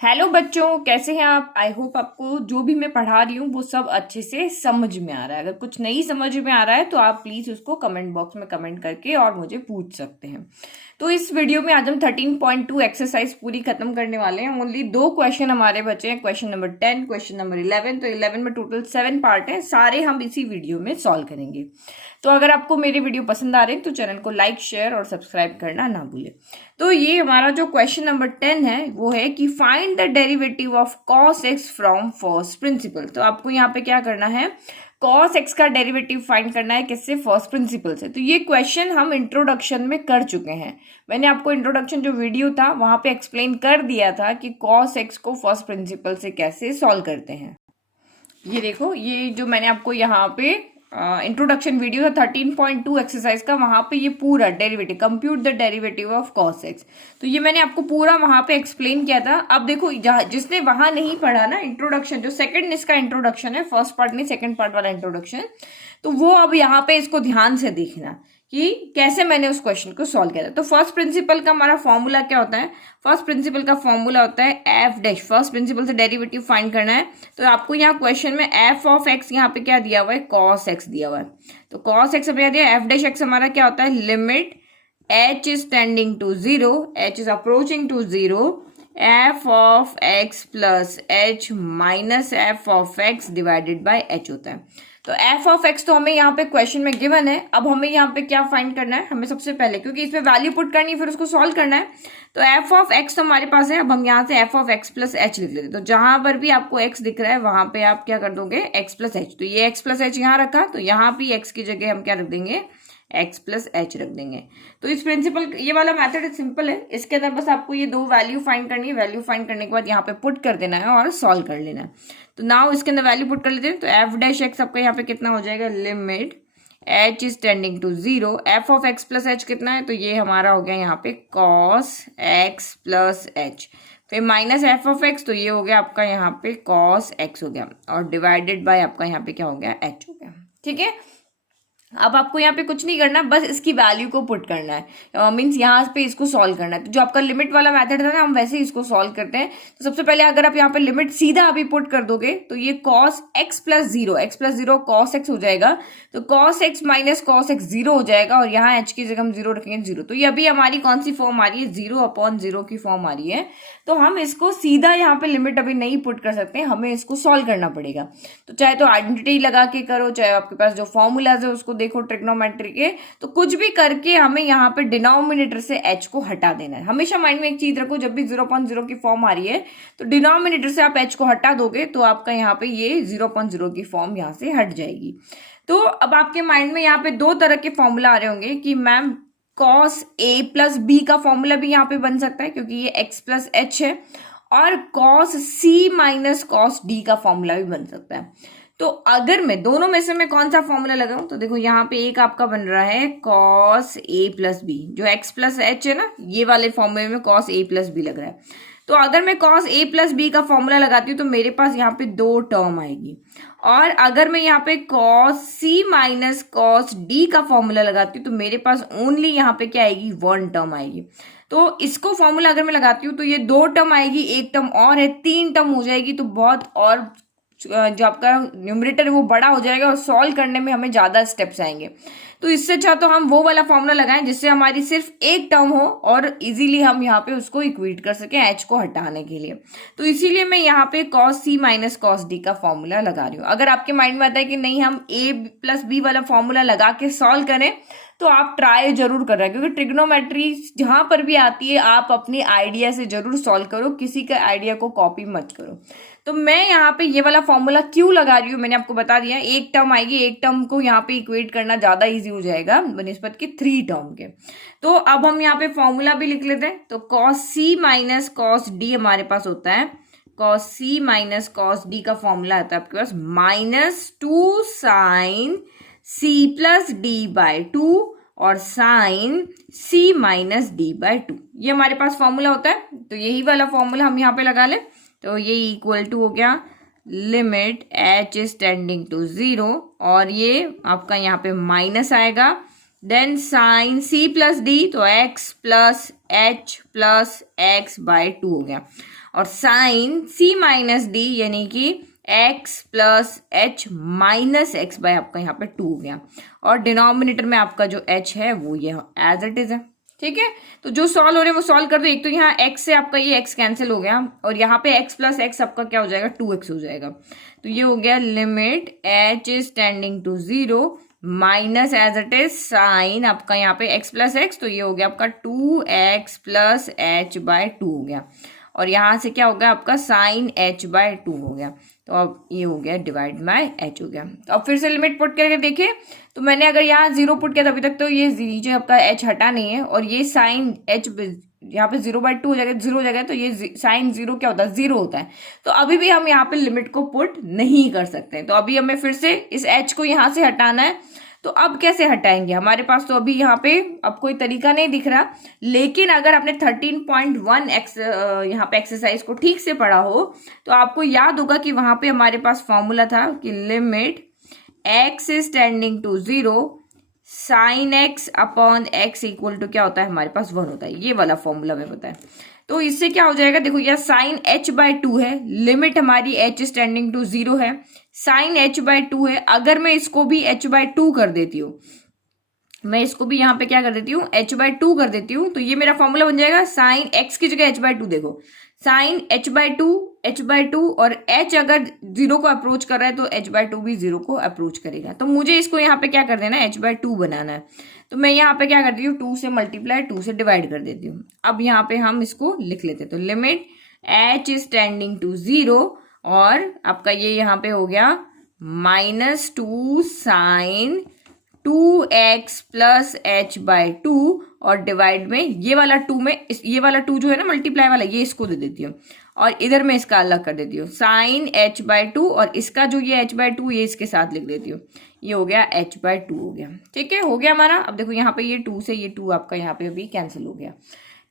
Hello बच्चों, कैसे हैं आप। आई होप आपको जो भी मैं पढ़ा रही हूँ वो सब अच्छे से समझ में आ रहा है। अगर कुछ नहीं समझ में आ रहा है तो आप प्लीज उसको कमेंट बॉक्स में कमेंट करके और मुझे पूछ सकते हैं। तो इस वीडियो में आज हम 13.2 एक्सरसाइज पूरी खत्म करने वाले हैं। ओनली 2 क्वेश्चन हमारे बचे हैं, क्वेश्चन नंबर 10, क्वेश्चन नंबर 11। तो 11 में टोटल 7 पार्ट हैं, सारे हम इसी वीडियो में सॉल्व करेंगे। तो अगर आपको मेरे वीडियो पसंद आ रहे हैं तो चैनल को लाइक, शेयर और सब्सक्राइब करना ना भूलें। तो ये हमारा जो क्वेश्चन नंबर 10 है वो है कि find the derivative of cos x from first principle. तो आपको यहाँ पे क्या करना है, cos x का डेरिवेटिव फाइंड करना है। किससे? फर्स्ट प्रिंसिपल से। तो ये क्वेश्चन हम इंट्रोडक्शन में कर चुके हैं। मैंने आपको इंट्रोडक्शन जो वीडियो था वहां पे एक्सप्लेन कर दिया था कि cos x को फर्स्ट प्रिंसिपल से कैसे सॉल्व करते हैं। ये देखो, ये जो मैंने आपको यहाँ पे इंट्रोडक्शन वीडियो था 13.2 एक्सरसाइज का, वहां पे ये पूरा derivative, compute the derivative of cos x, तो ये मैंने आपको पूरा वहां पे एक्सप्लेन किया था। अब देखो, जिसने वहां नहीं पढ़ा ना इंट्रोडक्शन, जो सेकंड इसका इंट्रोडक्शन है, फर्स्ट पार्ट नहीं सेकंड पार्ट वाला इंट्रोडक्शन, तो वो अब यहाँ पे इसको ध्यान से देखना कि कैसे मैंने उस क्वेश्चन को सॉल्व किया था। तो फर्स्ट प्रिंसिपल का हमारा फॉर्मूला क्या होता है? फर्स्ट प्रिंसिपल का फॉर्मूला होता है एफ डैश। फर्स्ट प्रिंसिपल से डेरिवेटिव फाइंड करना है। तो आपको यहाँ क्वेश्चन में एफ ऑफ एक्स यहाँ पे क्या दिया हुआ है? कॉस एक्स दिया हुआ है। तो कॉस एक्स हमें दिया, एफ डैश एक्स हमारा क्या होता है? Limit h is tending to zero, h is approaching to zero, f of x plus h minus f of x divided by h होता है। तो एफ ऑफ एक्स तो हमें यहाँ पे क्वेश्चन में गिवन है। अब हमें यहाँ पे क्या फाइंड करना है? हमें सबसे पहले, क्योंकि इसमें वैल्यू पुट करनी है फिर उसको सॉल्व करना है, तो एफ ऑफ एक्स तो हमारे पास है। अब हम यहाँ से F of x plus H लिख लेते हैं। तो जहां पर भी आपको एक्स दिख रहा है वहां पे आप क्या कर दोगे? X plus H. तो ये एक्स प्लस एच यहाँ रखा, तो यहाँ भी एक्स की जगह हम क्या रख देंगे? एक्स प्लस एच रख देंगे। तो इस प्रिंसिपल, ये वाला मेथड सिंपल है। इसके अंदर बस आपको ये 2 वैल्यू फाइंड करनी है। वैल्यू फाइंड करने के बाद यहाँ पे पुट कर देना है और सॉल्व कर लेना है। तो नाउ इसके अंदर वैल्यू पुट कर लेते हैं। तो एफ डैश एक्स आपका यहाँ पे कितना हो जाएगा? Limit h is tending to zero, f of x plus h कितना है? तो ये हमारा हो गया यहाँ पे कॉस एक्स प्लस एच, फिर माइनस एफ ऑफ एक्स, तो ये हो गया आपका यहाँ पे कॉस एक्स हो गया, और डिवाइडेड बाय आपका यहाँ पे क्या हो गया? एच हो गया। ठीक है, अब आपको यहाँ पे कुछ नहीं करना, बस इसकी वैल्यू को पुट करना है, मीन्स यहाँ पे इसको सॉल्व करना है। तो जो आपका लिमिट वाला मेथड था ना, हम वैसे ही इसको सॉल्व करते हैं। तो सबसे पहले अगर आप यहाँ पे लिमिट सीधा अभी पुट कर दोगे तो ये cos x plus zero cos x हो जाएगा। तो cos x minus cos x zero हो जाएगा, और यहाँ एच की जगह हम जीरो रखेंगे, जीरो। तो ये अभी हमारी कौन सी फॉर्म आ रही है? 0/0 की फॉर्म आ रही है। तो हम इसको सीधा यहाँ पे लिमिट अभी नहीं पुट कर सकते, हमें इसको सॉल्व करना पड़ेगा। तो चाहे तो आइडेंटिटी लगा के करो, चाहे आपके पास जो फॉर्मूलाज है उसको देखो ट्रिग्नोमेट्री के, तो कुछ भी करके हमें यहाँ पे डिनोमिनेटर से एच को हटा देना है। हमेशा माइंड में एक चीज रखो, जब भी 0.0 की फॉर्म आ रही है तो डिनोमिनेटर से आप एच को हटा दोगे तो आपका यहाँ पे ये 0.0 की फॉर्म यहाँ से हट जाएगी। तो अब आपके माइंड में यहाँ पे 2 तरह के फॉर्मूला आ रहे होंगे कि ma'am cos a plus b का फॉर्मूला भी यहाँ पे बन सकता है क्योंकि ये x प्लस एच है, और cos c minus cos d का फॉर्मूला भी बन सकता है। तो अगर मैं दोनों में से मैं कौन सा फॉर्मूला लगाऊं, तो देखो यहाँ पे एक आपका बन रहा है cos a प्लस बी, जो x प्लस एच है ना, ये वाले फॉर्मूले में cos a प्लस बी लग रहा है। तो अगर मैं cos a प्लस बी का फॉर्मूला लगाती हूँ तो मेरे पास यहाँ पे 2 टर्म आएगी, और अगर मैं यहाँ पे cos c minus cos d का फॉर्मूला लगाती हूँ तो मेरे पास ओनली यहाँ पे क्या आएगी? 1 टर्म आएगी। तो इसको फॉर्मूला अगर मैं लगाती हूँ तो ये 2 टर्म आएगी, 1 टर्म और है, 3 टर्म हो जाएगी। तो बहुत, और जो आपका न्यूमरेटर है वो बड़ा हो जाएगा और सॉल्व करने में हमें ज्यादा स्टेप्स आएंगे। तो इससे अच्छा तो हम वो वाला फॉर्मूला लगाएं जिससे हमारी सिर्फ 1 टर्म हो और इजीली हम यहाँ पे उसको इक्वेट कर सकें एच को हटाने के लिए। तो इसीलिए मैं यहाँ पे cos c minus cos d का फॉर्मूला लगा रही हूँ। अगर आपके माइंड में आता है कि नहीं हम a प्लस बी वाला फॉर्मूला लगा के सॉल्व करें, तो आप ट्राई जरूर कर रहे हैं, क्योंकि ट्रिग्नोमेट्री जहां पर भी आती है आप अपनी आइडिया से जरूर सॉल्व करो, किसी का आइडिया को कॉपी मत करो। तो मैं यहाँ पे ये वाला फॉर्मूला क्यों लगा रही हूँ मैंने आपको बता दिया। 1 टर्म आएगी, 1 टर्म को यहाँ पे इक्वेट करना ज्यादा इजी हो जाएगा बनिस्बत के 3 टर्म के। तो अब हम यहाँ पे फॉर्मूला भी लिख लेते हैं। तो cos c minus cos d हमारे पास होता है, cos c minus cos d का फॉर्मूला आता है आपके पास -2 sin c plus d by 2 और sine c minus d by 2, ये हमारे पास फॉर्मूला होता है। तो यही वाला फॉर्मूला हम यहाँ पे लगा ले। तो ये इक्वल टू हो गया limit h is tending to 0, और ये आपका यहाँ पे माइनस आएगा, then sine c plus d, तो x plus h plus x by 2 हो गया। और साइन c माइनस डी यानी कि x plus h minus x by आपका यहाँ पे 2 हो गया, और डिनोमिनेटर में आपका जो h है वो ये एज इट इज है। ठीक है, तो जो सॉल्व हो रहे हैं वो सॉल्व कर दो। एक तो यहाँ x से आपका ये x कैंसिल हो गया, और यहाँ पे x प्लस एक्स आपका क्या हो जाएगा, 2x हो जाएगा। तो ये हो गया limit h is tending to 0 minus as it is sine आपका यहाँ पे x प्लस एक्स, तो ये हो गया आपका 2x प्लस एच बाय 2 हो गया, और यहाँ से क्या हो गया आपका साइन h बाय 2 हो गया। तो अब ये हो गया डिवाइड बाय h हो गया। तो अब फिर से लिमिट पुट करके देखें, तो मैंने अगर यहाँ 0 पुट किया अभी तक तो ये नीचे आपका h हटा नहीं है, और ये साइन h यहाँ पे 0/2 हो जाएगा, 0 हो जाएगा, तो ये साइन 0 क्या होता है, 0 होता है। तो अभी भी हम यहाँ पे लिमिट को पुट नहीं कर सकते, तो अभी हमें फिर से इस h को यहाँ से हटाना है। तो अब कैसे हटाएंगे, हमारे पास तो अभी यहाँ पे अब कोई तरीका नहीं दिख रहा, लेकिन अगर आपने 13.1 यहाँ पे एक्सरसाइज को ठीक से पढ़ा हो तो आपको याद होगा कि वहां पे हमारे पास फॉर्मूला था कि limit x is tending to 0 sine x upon x equal to क्या होता है, हमारे पास 1 होता है। ये वाला फॉर्मूला हमें पता है। तो इससे क्या हो जाएगा, देखो यह साइन h बाय 2 है, लिमिट हमारी h इज टेंडिंग टू 0 है, साइन h बाय 2 है। अगर मैं इसको भी h बाय 2 कर देती हूँ, मैं इसको भी यहाँ पे क्या कर देती हूँ, h बाय 2 कर देती हूँ, तो ये मेरा फॉर्मूला बन जाएगा साइन x की जगह h बाय 2। देखो साइन h बाय 2 और h अगर 0 को अप्रोच कर रहा है तो h बाय 2 भी 0 को अप्रोच करेगा। तो मुझे इसको यहाँ पे क्या कर देना है, h बाय 2 बनाना है। तो मैं यहाँ पे क्या करती हूँ, 2 से मल्टीप्लाई 2 से डिवाइड कर देती हूँ। अब यहाँ पे हम इसको लिख लेते हैं, तो limit h is tending to 0, और आपका ये यहाँ पे हो गया -2 sine 2x plus h by 2, और डिवाइड में ये वाला 2 में ये वाला 2 जो है ना मल्टीप्लाई वाला, ये इसको दे देती हूँ, और इधर मैं इसका अलग कर देती हूँ साइन h बाय 2, और इसका जो ये h बाय 2 ये इसके साथ लिख देती हूँ। ये हो गया h बाय 2 हो गया। ठीक है, हो गया हमारा। अब देखो यहाँ पे ये 2 से ये 2 आपका यहाँ पे अभी कैंसिल हो गया।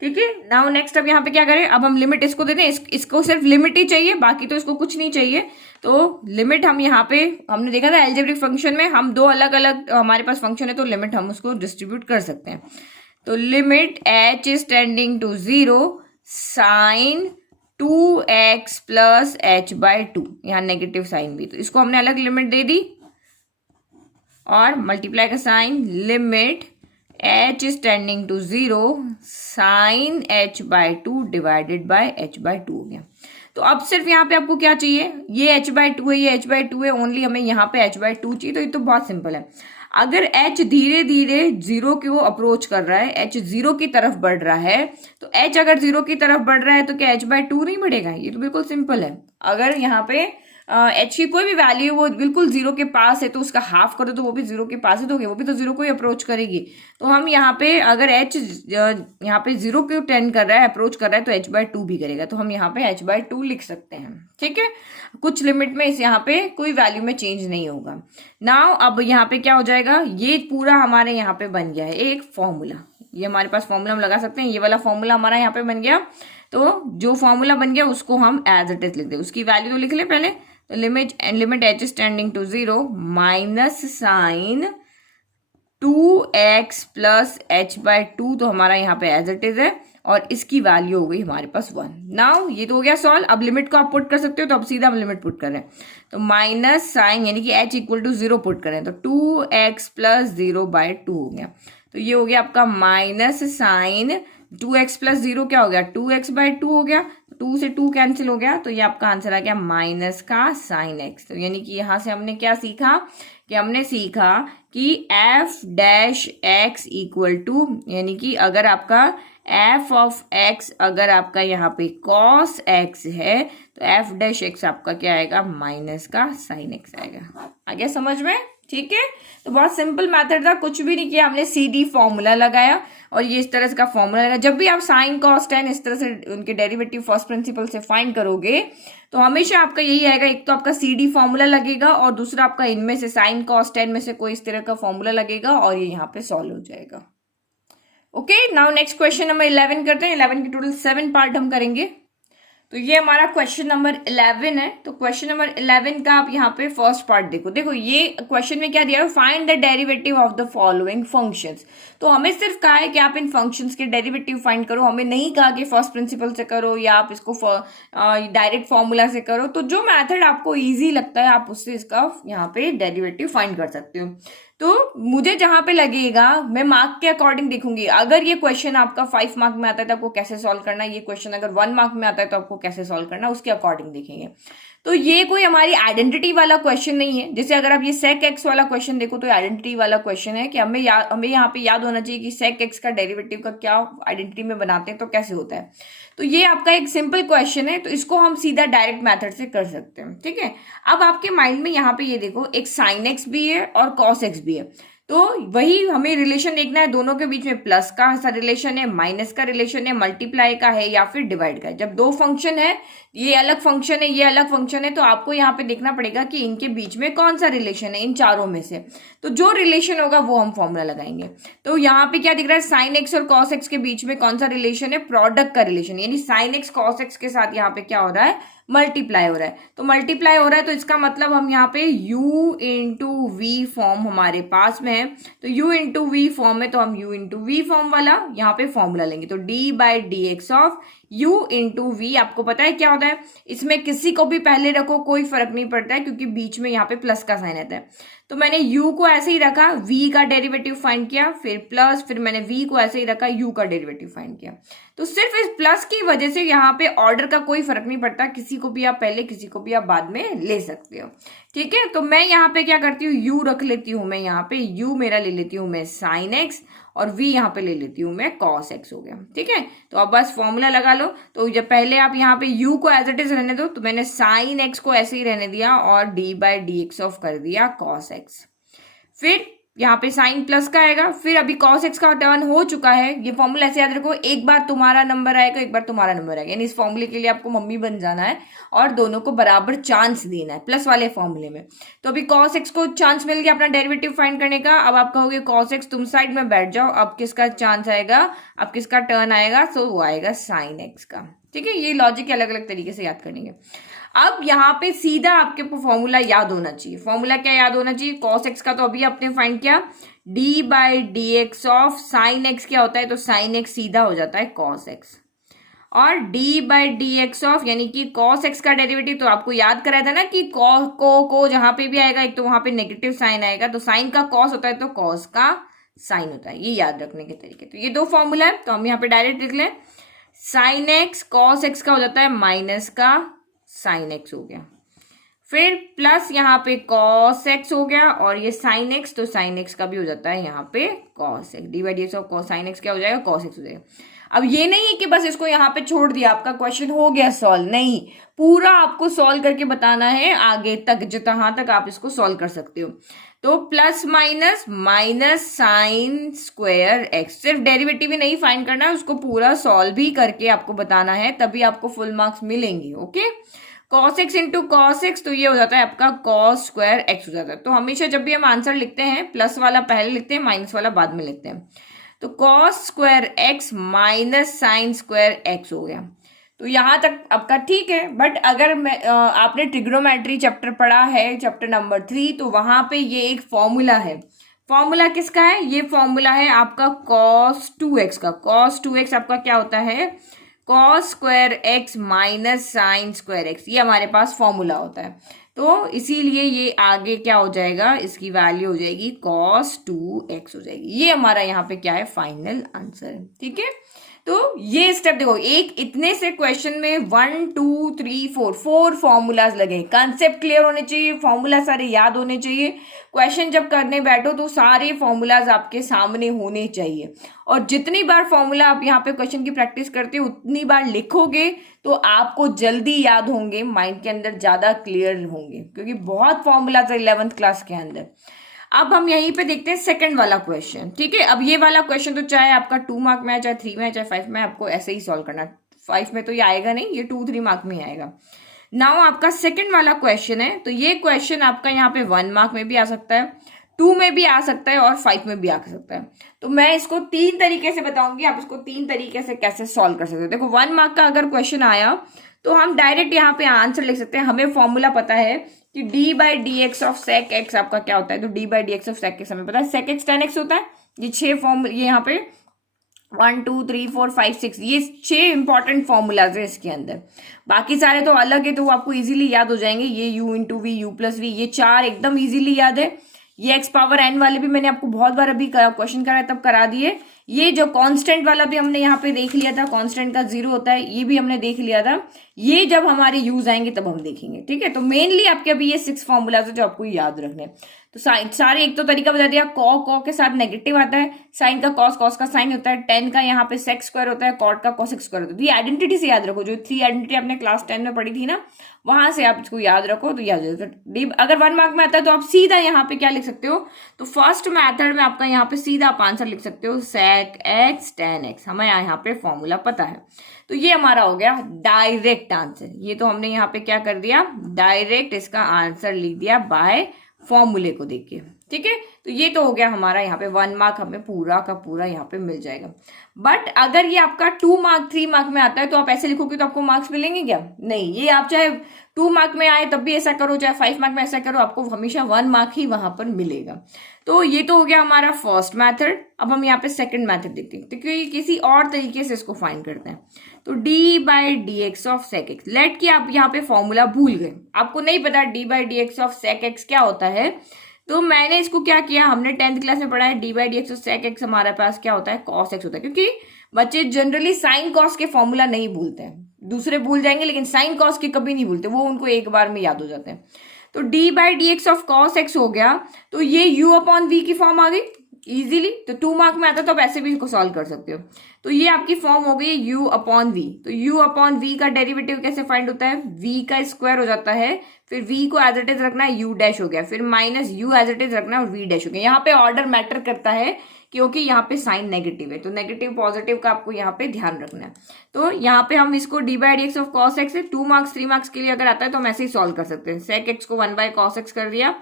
ठीक है, नाउ नेक्स्ट अब यहाँ पे क्या करें, अब हम लिमिट इसको दे दें, इसको सिर्फ लिमिट ही चाहिए, बाकी तो इसको कुछ नहीं चाहिए। तो लिमिट हम यहाँ पे हमने देखा था एल्जेब्रिक फंक्शन में हम दो अलग अलग हमारे पास फंक्शन है, तो लिमिट हम उसको डिस्ट्रीब्यूट कर सकते हैं। तो limit h is tending to 0 sine 2x plus h by 2, यहाँ नेगेटिव साइन भी, तो इसको हमने अलग लिमिट दे दी, और मल्टीप्लाई का sine limit h is tending to 0 sine h by 2 divided by h by 2 हो गया। तो अब सिर्फ यहाँ पे आपको क्या चाहिए, ये h बाय 2 है, ये h बाय 2 है, ओनली हमें यहाँ पे h बाय 2 चाहिए। तो ये तो बहुत सिंपल है। अगर h धीरे धीरे 0 को अप्रोच कर रहा है, h 0 की तरफ बढ़ रहा है, तो h अगर 0 की तरफ बढ़ रहा है तो क्या h बाय 2 नहीं बढ़ेगा? ये तो बिल्कुल सिंपल है। अगर यहाँ पे h की कोई भी वैल्यू वो बिल्कुल 0 के पास है तो उसका हाफ करो तो वो भी 0 के पास है, तो वो भी तो 0 को ही अप्रोच करेगी। तो हम यहाँ पे अगर h यहाँ पे 0 को टेंड कर रहा है, अप्रोच कर रहा है, तो h बाय 2 भी करेगा। तो हम यहाँ पे h बाय 2 लिख सकते हैं। ठीक है, कुछ लिमिट में इस यहाँ पे कोई वैल्यू में चेंज नहीं होगा। नाउ अब यहाँ पे क्या हो जाएगा, ये पूरा हमारे यहाँ पे बन गया है एक फॉर्मूला। ये हमारे पास फॉर्मूला हम लगा सकते हैं, ये वाला फॉर्मूला हमारा यहाँ पे बन गया। तो जो फॉर्मूला बन गया उसको हम एज इट इज लिख दे, उसकी वैल्यू तो लिख ले पहले। तो limit h is tending to 0 minus sine 2x plus h by 2, तो हमारा यहाँ पे एज इट इज है, और इसकी वैल्यू हो गई हमारे पास 1। नाउ ये तो हो गया सॉल्व। अब लिमिट को आप पुट कर सकते हो, तो अब सीधा हम लिमिट पुट कर रहे हैं। तो माइनस साइन यानी कि h इक्वल टू 0 पुट करें, तो 2x प्लस 0 बाय 2 हो गया। तो ये हो गया आपका माइनस साइन 2x प्लस 0 क्या हो गया, 2x बाय 2 हो गया। 2 से 2 कैंसिल हो गया, तो ये आपका आंसर आ गया माइनस का साइन x। तो यानी कि यहाँ से हमने क्या सीखा, कि हमने सीखा कि f dash x equal to, यानी कि अगर आपका f ऑफ x अगर आपका यहाँ पे cos x है, तो f डैश x आपका क्या आएगा, माइनस का साइन x आएगा। आ गया समझ में? ठीक है, तो बहुत सिंपल मेथड था, कुछ भी नहीं किया हमने, सीधी फॉर्मूला लगाया, और ये इस तरह से का फॉर्मूला लगा। जब भी आप साइन कॉस टेन इस तरह से उनके डेरिवेटिव फर्स्ट प्रिंसिपल से फाइंड करोगे, तो हमेशा आपका यही आएगा, एक तो आपका सीडी फॉर्मूला लगेगा, और दूसरा आपका इनमें से साइन कॉस टेन में से कोई इस तरह का फॉर्मूला लगेगा, और ये यहाँ पे सॉल्व हो जाएगा। Okay, now next question number 11 करते हैं। 11 के टोटल 7 पार्ट हम करेंगे। तो ये हमारा क्वेश्चन नंबर 11 है। तो क्वेश्चन नंबर 11 का आप यहाँ पे फर्स्ट पार्ट देखो ये क्वेश्चन में क्या दिया है, find the derivative of the following functions. तो हमें सिर्फ कहा है कि आप इन फंक्शंस के डेरिवेटिव फाइंड करो, हमें नहीं कहा कि फर्स्ट प्रिंसिपल से करो या आप इसको डायरेक्ट फॉर्मूला से करो। तो जो मेथड आपको ईजी लगता है आप उससे इसका यहाँ पे डेरिवेटिव फाइंड कर सकते हो। तो मुझे जहां पे लगेगा मैं मार्क के अकॉर्डिंग देखूंगी। अगर ये क्वेश्चन आपका 5 मार्क में आता है तो आपको कैसे सॉल्व करना है, ये क्वेश्चन अगर 1 मार्क में आता है तो आपको कैसे सॉल्व करना है, उसके अकॉर्डिंग देखेंगे। तो ये कोई हमारी आइडेंटिटी वाला क्वेश्चन नहीं है। जैसे अगर आप ये सेक एक्स वाला क्वेश्चन देखो तो आइडेंटिटी वाला क्वेश्चन है कि हमें यहाँ पे याद होना चाहिए कि सेक एक्स का डेरिवेटिव का क्या आइडेंटिटी में बनाते हैं तो कैसे होता है। तो ये आपका एक सिंपल क्वेश्चन है, तो इसको हम सीधा डायरेक्ट मेथड से कर सकते हैं। ठीक है, अब आपके माइंड में यहाँ पे ये देखो एक साइन एक्स भी है और कॉस एक्स भी है। तो वही हमें रिलेशन देखना है, दोनों के बीच में प्लस का रिलेशन है, माइनस का रिलेशन है, मल्टीप्लाई का है या फिर डिवाइड का है। जब दो फंक्शन है, ये अलग फंक्शन है ये अलग फंक्शन है, तो आपको यहाँ पे देखना पड़ेगा कि इनके बीच में कौन सा रिलेशन है इन चारों में से। तो जो रिलेशन होगा वो हम फॉर्मूला लगाएंगे। तो यहाँ पे क्या दिख रहा है, साइन एक्स और कॉस एक्स के बीच में कौन सा रिलेशन है, प्रोडक्ट का रिलेशन, यानी साइन एक्स कॉस एक्स के साथ यहाँ पे क्या हो रहा है, मल्टीप्लाई हो रहा है। तो मल्टीप्लाई हो रहा है तो इसका मतलब हम यहाँ पे u इंटू वी फॉर्म हमारे पास में है। तो u इंटू वी फॉर्म है तो हम u इंटू वी फॉर्म वाला यहाँ पे फॉर्मूला लेंगे। तो d by d x of u into v, आपको पता है क्या होता है, इसमें किसी को भी पहले रखो कोई फर्क नहीं पड़ता है क्योंकि बीच में यहाँ पे प्लस का साइन आता है। तो मैंने u को ऐसे ही रखा, v का डेरिवेटिव फाइंड किया, फिर प्लस, फिर मैंने v को ऐसे ही रखा, u का डेरिवेटिव फाइंड किया। तो सिर्फ इस प्लस की वजह से यहाँ पे ऑर्डर का कोई फर्क नहीं पड़ता, किसी को भी आप पहले किसी को भी आप बाद में ले सकते हो। ठीक है, तो मैं यहाँ पे क्या करती हूँ, u रख लेती हूँ, मैं यहाँ पे u मेरा ले लेती हूँ मैं साइन एक्स और v यहाँ पे ले लेती हूँ मैं कॉस एक्स हो गया। ठीक है, तो अब बस फॉर्मूला लगा लो। तो जब पहले आप यहाँ पे u को एज इट इज रहने दो, तो मैंने साइन एक्स को ऐसे ही रहने दिया और d by d x of कर दिया कॉस एक्स। फिर यहाँ पे साइन प्लस का आएगा, फिर अभी कॉस एक्स का टर्न हो चुका है। ये फॉर्मूला ऐसे याद रखो, एक बार तुम्हारा नंबर आएगा एक बार तुम्हारा नंबर आएगा, यानी इस फॉर्मूले के लिए आपको मम्मी बन जाना है और दोनों को बराबर चांस देना है प्लस वाले फॉर्मूले में। तो अभी कॉस एक्स को चांस मिल गया अपना डेरिवेटिव फाइंड करने का। अब आप कहोगे कॉस एक्स तुम साइड में बैठ जाओ, अब किसका चांस आएगा, अब किसका टर्न आएगा, तो वो आएगा साइन एक्स का। ठीक है, ये लॉजिक अलग अलग तरीके से याद करेंगे। अब यहाँ पे सीधा आपके फॉर्मूला याद होना चाहिए। फॉर्मूला क्या याद होना चाहिए, कॉस एक्स का तो अभी आपने फाइंड किया, D by d x of sine x क्या होता है, तो साइन एक्स सीधा हो जाता है कॉस एक्स, और D by d x of यानी कि कॉस एक्स का डेरिवेटिव तो आपको याद कराया था ना कि को जहां पे भी आएगा एक तो वहां पे नेगेटिव साइन आएगा, तो साइन का कॉस होता है तो कॉस का साइन होता है। ये याद रखने के तरीके, तो ये दो फॉर्मूला है तो हम यहाँ पे डायरेक्ट लिख लें, साइन एक्स कॉस एक्स का हो जाता है माइनस का साइन एक्स हो गया, फिर प्लस यहाँ पे कॉस एक्स हो गया, और ये साइन एक्स तो साइन एक्स का भी हो जाता है यहाँ पे cos x, D by d x of cos sine x क्या हो जाएगा, कॉस एक्स हो जाएगा। अब ये नहीं है कि बस इसको यहाँ पे छोड़ दिया आपका क्वेश्चन हो गया सॉल्व, नहीं, पूरा आपको सॉल्व करके बताना है आगे तक जहां तक आप इसको सॉल्व कर सकते हो। तो plus minus minus sine square x, सिर्फ डेरिवेटिव ही नहीं फाइंड करना है, उसको पूरा सॉल्व भी करके आपको बताना है, तभी आपको फुल मार्क्स मिलेंगे। Okay, cos x into cos x, तो ये हो जाता है आपका कॉस स्क्वायर एक्स हो जाता है। तो हमेशा जब भी हम आंसर लिखते हैं प्लस वाला पहले लिखते हैं माइनस वाला बाद में लिखते हैं। तो cos square x minus sine square x हो गया। तो यहां तक आपका ठीक है, बट अगर आपने ट्रिग्नोमेट्री चैप्टर पढ़ा है चैप्टर नंबर 3, तो वहां पे ये एक फॉर्मूला है। फॉर्मूला किसका है, ये फॉर्मूला है आपका कॉस 2x का। कॉस 2x आपका क्या होता है, cos square x minus sine square x, ये हमारे पास फॉर्मूला होता है। तो इसीलिए ये आगे क्या हो जाएगा, इसकी वैल्यू हो जाएगी कॉस 2x हो जाएगी। ये हमारा यहाँ पे क्या है, फाइनल आंसर है। ठीक है, तो ये स्टेप देखो, एक इतने से क्वेश्चन में 1 2 3 4 फॉर्मूलाज लगे। कंसेप्ट क्लियर होने चाहिए, फॉर्मूला सारे याद होने चाहिए। क्वेश्चन जब करने बैठो तो सारे फॉर्मूलाज आपके सामने होने चाहिए, और जितनी बार फॉर्मूला आप यहाँ पे क्वेश्चन की प्रैक्टिस करते हो उतनी बार लिखोगे तो आपको जल्दी याद होंगे, माइंड के अंदर ज्यादा क्लियर होंगे, क्योंकि बहुत फॉर्मूलाज है 11th क्लास के अंदर। अब हम यहीं पे देखते हैं सेकंड वाला क्वेश्चन। ठीक है, अब ये वाला क्वेश्चन तो चाहे आपका 2 मार्क में है, चाहे 3 में है, चाहे 5 में, आपको ऐसे ही सॉल्व करना। 5 में तो ये आएगा नहीं, ये 2-3 मार्क में ही आएगा। नाउ आपका सेकंड वाला क्वेश्चन है, तो ये क्वेश्चन आपका यहाँ पे 1 मार्क में भी आ सकता है, 2 में भी आ सकता है और 5 में भी आ सकता है। तो मैं इसको 3 तरीके से बताऊंगी, आप इसको 3 तरीके से कैसे सॉल्व कर सकते हो। देखो 1 मार्क का अगर क्वेश्चन आया तो हम डायरेक्ट यहाँ पे आंसर लिख सकते हैं। हमें फॉर्मूला पता है कि d by d x of sec x आपका क्या होता है, तो d by d x of sec x हमें पता है, सेक एक्स टेन एक्स होता है। ये 6 फॉर्म, ये यहाँ पे 1 2 3 4 5 6 ये 6 इंपॉर्टेंट फॉर्मूलाज है इसके अंदर। बाकी सारे तो अलग है, तो वो आपको इजीली याद हो जाएंगे। ये u into v, u plus v, ये 4 एकदम इजीली याद है। ये एक्स पावर एन वाले भी मैंने आपको बहुत बार अभी क्वेश्चन कराया तब करा दिए। ये जो कांस्टेंट वाला भी हमने यहाँ पे देख लिया था, कांस्टेंट का 0 होता है, ये भी हमने देख लिया था। ये जब हमारे यूज आएंगे तब हम देखेंगे, ठीक है। तो मेनली आपके अभी ये 6 फॉर्मूलाज है जो आपको याद रखने हैं। तो सारे एक तो तरीका बता दिया, कॉ के साथ नेगेटिव आता है, साइन का कॉस, कॉस का साइन होता है, टेन का यहाँ पे सेक स्क्वायर होता है, कॉट का कॉसेक स्क्वायर होता है। तो ये आइडेंटिटी से याद रखो, जो 3 आइडेंटिटी आपने क्लास 10 में पढ़ी थी ना, वहां से आप इसको याद रखो तो याद रखो। अगर 1 मार्क में आता है तो आप सीधा यहाँ पे क्या लिख सकते हो, तो फर्स्ट मेथड में आपका यहाँ पे सीधा आप आंसर लिख सकते हो सेक एक्स टेन एक्स। हमें यहाँ पे फॉर्मूला पता है, तो ये हमारा हो गया डायरेक्ट आंसर। ये तो हमने यहाँ पे क्या कर दिया, डायरेक्ट इसका आंसर लिख दिया बाय फॉर्मूले को देख के, ठीक है। तो ये तो हो गया हमारा, यहाँ पे 1 मार्क हमें पूरा का पूरा यहाँ पे मिल जाएगा। बट अगर ये आपका 2 मार्क 3 मार्क में आता है तो आप ऐसे लिखोगे तो आपको मार्क्स मिलेंगे क्या? नहीं, ये आप चाहे 2 मार्क में आए तब भी ऐसा करो, चाहे 5 मार्क में ऐसा करो, आपको हमेशा 1 मार्क ही वहां पर मिलेगा। तो ये तो हो गया हमारा फर्स्ट मैथड। अब हम यहाँ पे सेकंड मैथड देखते हैं, तो क्योंकि किसी और तरीके से इसको फाइंड करते हैं। तो d by d x of sec x, let कि आप यहाँ पे फॉर्मूला भूल गए, आपको नहीं पता d by d x of sec x क्या होता है। तो मैंने इसको क्या किया, हमने 10th क्लास में पढ़ा है d by d x of sec x हमारे पास क्या होता है, कॉस एक्स होता है। क्योंकि बच्चे जनरली साइन कॉस के फॉर्मूला नहीं भूलते हैं, दूसरे भूल जाएंगे लेकिन साइन कॉस के कभी नहीं भूलते, वो उनको एक बार में याद हो जाते हैं। तो d by d x of cos x हो गया, तो ये यू अपॉन वी की फॉर्म आ गई इजीली। तो 2 मार्क में आता है तो आप ऐसे भी इसको सॉल्व कर सकते हो। तो ये आपकी फॉर्म हो गई u अपॉन वी। तो u अपॉन वी का डेरिवेटिव कैसे फाइंड होता है, v का स्क्वायर हो जाता है, फिर v को एज इट इज रखना है, u डैश हो गया, फिर minus u as it is रखना है और v डैश हो गया। यहाँ पे ऑर्डर मैटर करता है क्योंकि यहाँ पे साइन नेगेटिव है, तो नेगेटिव पॉजिटिव का आपको यहाँ पे ध्यान रखना है। तो यहाँ पे हम इसको D by d x of cos x है, 2 मार्क्स 3 मार्क्स के लिए अगर आता है तो हम ऐसे ही सॉल्व कर सकते हैं। सेक एक्स को 1 बाय कॉस एक्स कर दिया,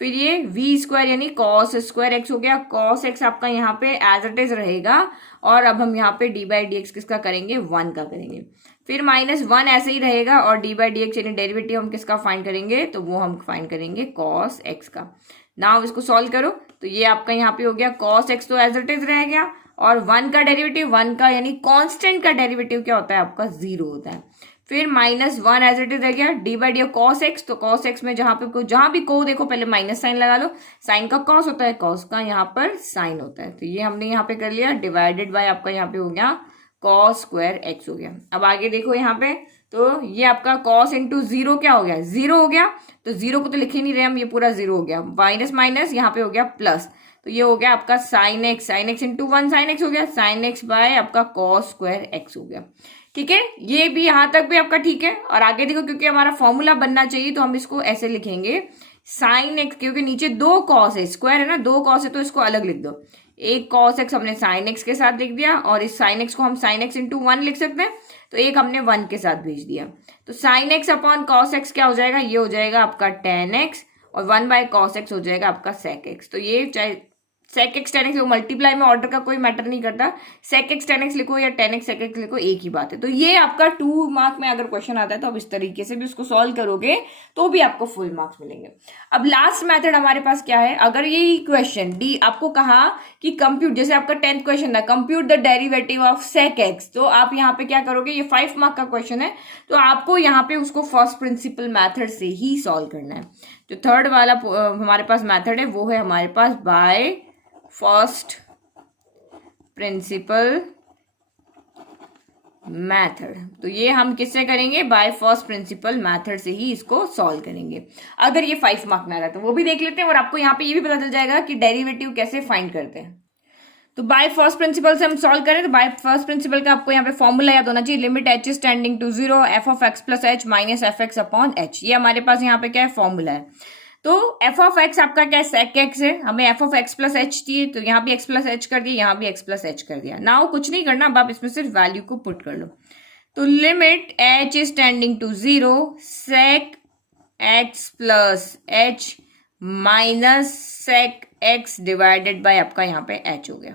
फिर ये v स्क्वायर यानी कॉस स्क्वायर एक्स हो गया, कॉस एक्स आपका यहाँ पे एज इट इज रहेगा। और अब हम यहाँ पे डी बाई डी एक्स किसका करेंगे, 1 का करेंगे, फिर -1 ऐसे ही रहेगा। और डी बाई डी एक्स यानी डेरिवेटिव हम किसका फाइंड करेंगे, तो वो हम फाइंड करेंगे कॉस एक्स का। नाउ इसको सॉल्व करो, तो ये आपका यहाँ पे हो गया कॉस एक्स तो एज इट इज रह गया, और 1 का डेरिवेटिव, 1 का यानी कांस्टेंट का डेरिवेटिव क्या होता है आपका, 0 होता है। फिर -1 एज इट इज रह गया, D by D cos x, तो कॉस एक्स में जहां भी को देखो पहले माइनस साइन लगा लो, साइन का कॉस होता है, कॉस का यहाँ पर साइन होता है। तो ये हमने यहाँ पे कर लिया, डिवाइडेड बाय आपका यहाँ पे हो गया कॉस स्क्वायर एक्स हो गया। अब आगे देखो यहाँ पे, तो ये आपका कॉस इंटू 0 क्या हो गया, 0 हो गया। तो 0 को तो लिख ही नहीं रहे हम, ये पूरा 0 हो गया, माइनस माइनस यहाँ पे हो गया प्लस, तो ये हो गया आपका sine x into 1 sine x हो गया, साइन एक्स बाय आपका कॉस स्क्वायर एक्स हो गया। ठीक है, ये भी यहां तक भी आपका ठीक है। और आगे देखो, क्योंकि हमारा फॉर्मूला बनना चाहिए तो हम इसको ऐसे लिखेंगे साइन एक्स, क्योंकि नीचे 2 कॉस है, स्क्वायर है ना, 2 कॉस है तो इसको अलग लिख दो। एक कॉस एक्स हमने साइन एक्स के साथ लिख दिया, और इस साइन एक्स को हम साइन एक्स इंटू 1 लिख सकते हैं, तो एक हमने 1 के साथ भेज दिया। तो sign x upon cos x क्या हो जाएगा, ये हो जाएगा आपका टेन एक्स, और 1 बाय कॉस एक्स हो जाएगा आपका सेक एक्स। तो ये चाहे sec x tan x multiply में ऑर्डर का कोई मैटर नहीं करता, सेक एक्स टेन एक्स लिखो या टेन एक्स सेक एक्स लिखो, एक ही बात है। तो ये आपका 2 मार्क में अगर क्वेश्चन आता है तो आप इस तरीके से भी उसको सॉल्व करोगे तो भी आपको फुल मार्क्स मिलेंगे। अब लास्ट मेथड हमारे पास क्या है, अगर ये क्वेश्चन डी आपको कहा कि कंप्यूट, जैसे आपका 10th क्वेश्चन था compute the derivative of sec x, तो आप यहाँ पे क्या करोगे, ये 5 मार्क का क्वेश्चन है, तो आपको यहाँ पे उसको फर्स्ट प्रिंसिपल मैथड से ही सॉल्व करना है। जो थर्ड वाला हमारे पास मैथड है वो है हमारे पास बाय फर्स्ट प्रिंसिपल मैथड। तो ये हम किससे करेंगे, बाय फर्स्ट प्रिंसिपल मैथड से ही इसको सॉल्व करेंगे। अगर ये 5 मार्क में आ रहा है तो वो भी देख लेते हैं, और आपको यहाँ पे ये भी पता चल जाएगा कि डेरिवेटिव कैसे फाइंड करते हैं। तो बाय फर्स्ट प्रिंसिपल से हम सॉल्व करें, तो बाय फर्स्ट प्रिंसिपल का आपको यहाँ पे फॉर्मूला याद होना चाहिए, limit h is tending to 0 f of x plus h minus f x upon h. ये हमारे पास यहाँ पे क्या है, फॉर्मूला है। तो एफ ऑफ एक्स आपका क्या है, सेक एक्स है, हमें F of x plus H चाहिए, तो यहाँ भी एक्स प्लस एच कर दिया, यहाँ भी एक्स प्लस एच कर दिया। नाउ कुछ नहीं करना, अब आप इसमें सिर्फ वैल्यू को पुट कर लो। तो limit h is tending to 0 sec x plus h minus sec x divided by आपका यहाँ पे एच हो गया।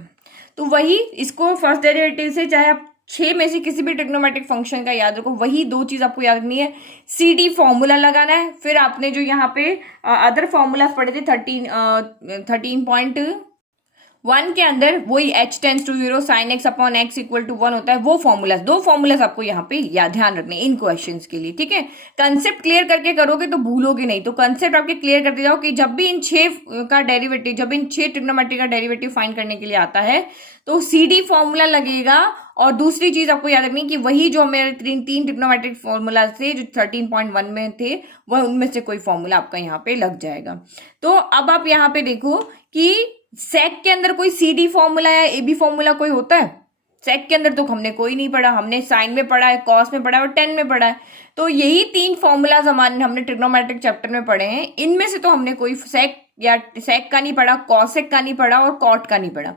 तो वही इसको फर्स्ट डेरिवेटिव से चाहे आप 6 में से किसी भी ट्रिग्नोमेट्रिक फंक्शन का याद रखो, वही 2 चीज आपको याद रखनी है। सी डी फॉर्मूला लगाना है, फिर आपने जो यहाँ पे अदर फॉर्मूला पढ़े थे 13.1 के अंदर वही h tends to 0 sine x upon x equal to 1 होता है, वो फॉर्मूलाज, 2 फॉर्मूलाज आपको यहाँ पे ध्यान रखने इन क्वेश्चंस के लिए, ठीक है। कंसेप्ट क्लियर करके करोगे तो भूलोगे नहीं, तो कंसेप्ट आपके क्लियर करते जाओ कि जब भी इन 6 का डेरिवेटिव, जब इन 6 ट्रिग्नोमेट्री का डेरिवेटिव फाइंड करने के लिए आता है तो सी डी फॉर्मूला लगेगा। और दूसरी चीज आपको याद रखनी कि वही जो मेरे 3 ट्रिग्नोमेट्रिक फॉर्मूला थे जो 13.1 में थे, वह उनमें से कोई फॉर्मूला आपका यहाँ पे लग जाएगा। तो अब आप यहाँ पे देखो कि सेक के अंदर कोई सी डी फॉर्मूला या ए बी फॉर्मूला कोई होता है? सेक के अंदर तो हमने कोई नहीं पढ़ा, हमने साइन में पढ़ा है, कॉस में पढ़ा है और टेन में पढ़ा है। तो यही 3 फॉर्मूलाज हमने ट्रिग्नोमेट्रिक चैप्टर में पढ़े हैं, इनमें से तो हमने कोई सेक या सेक का नहीं पढ़ा, कॉसेक का नहीं पढ़ा और कॉट का नहीं पढ़ा।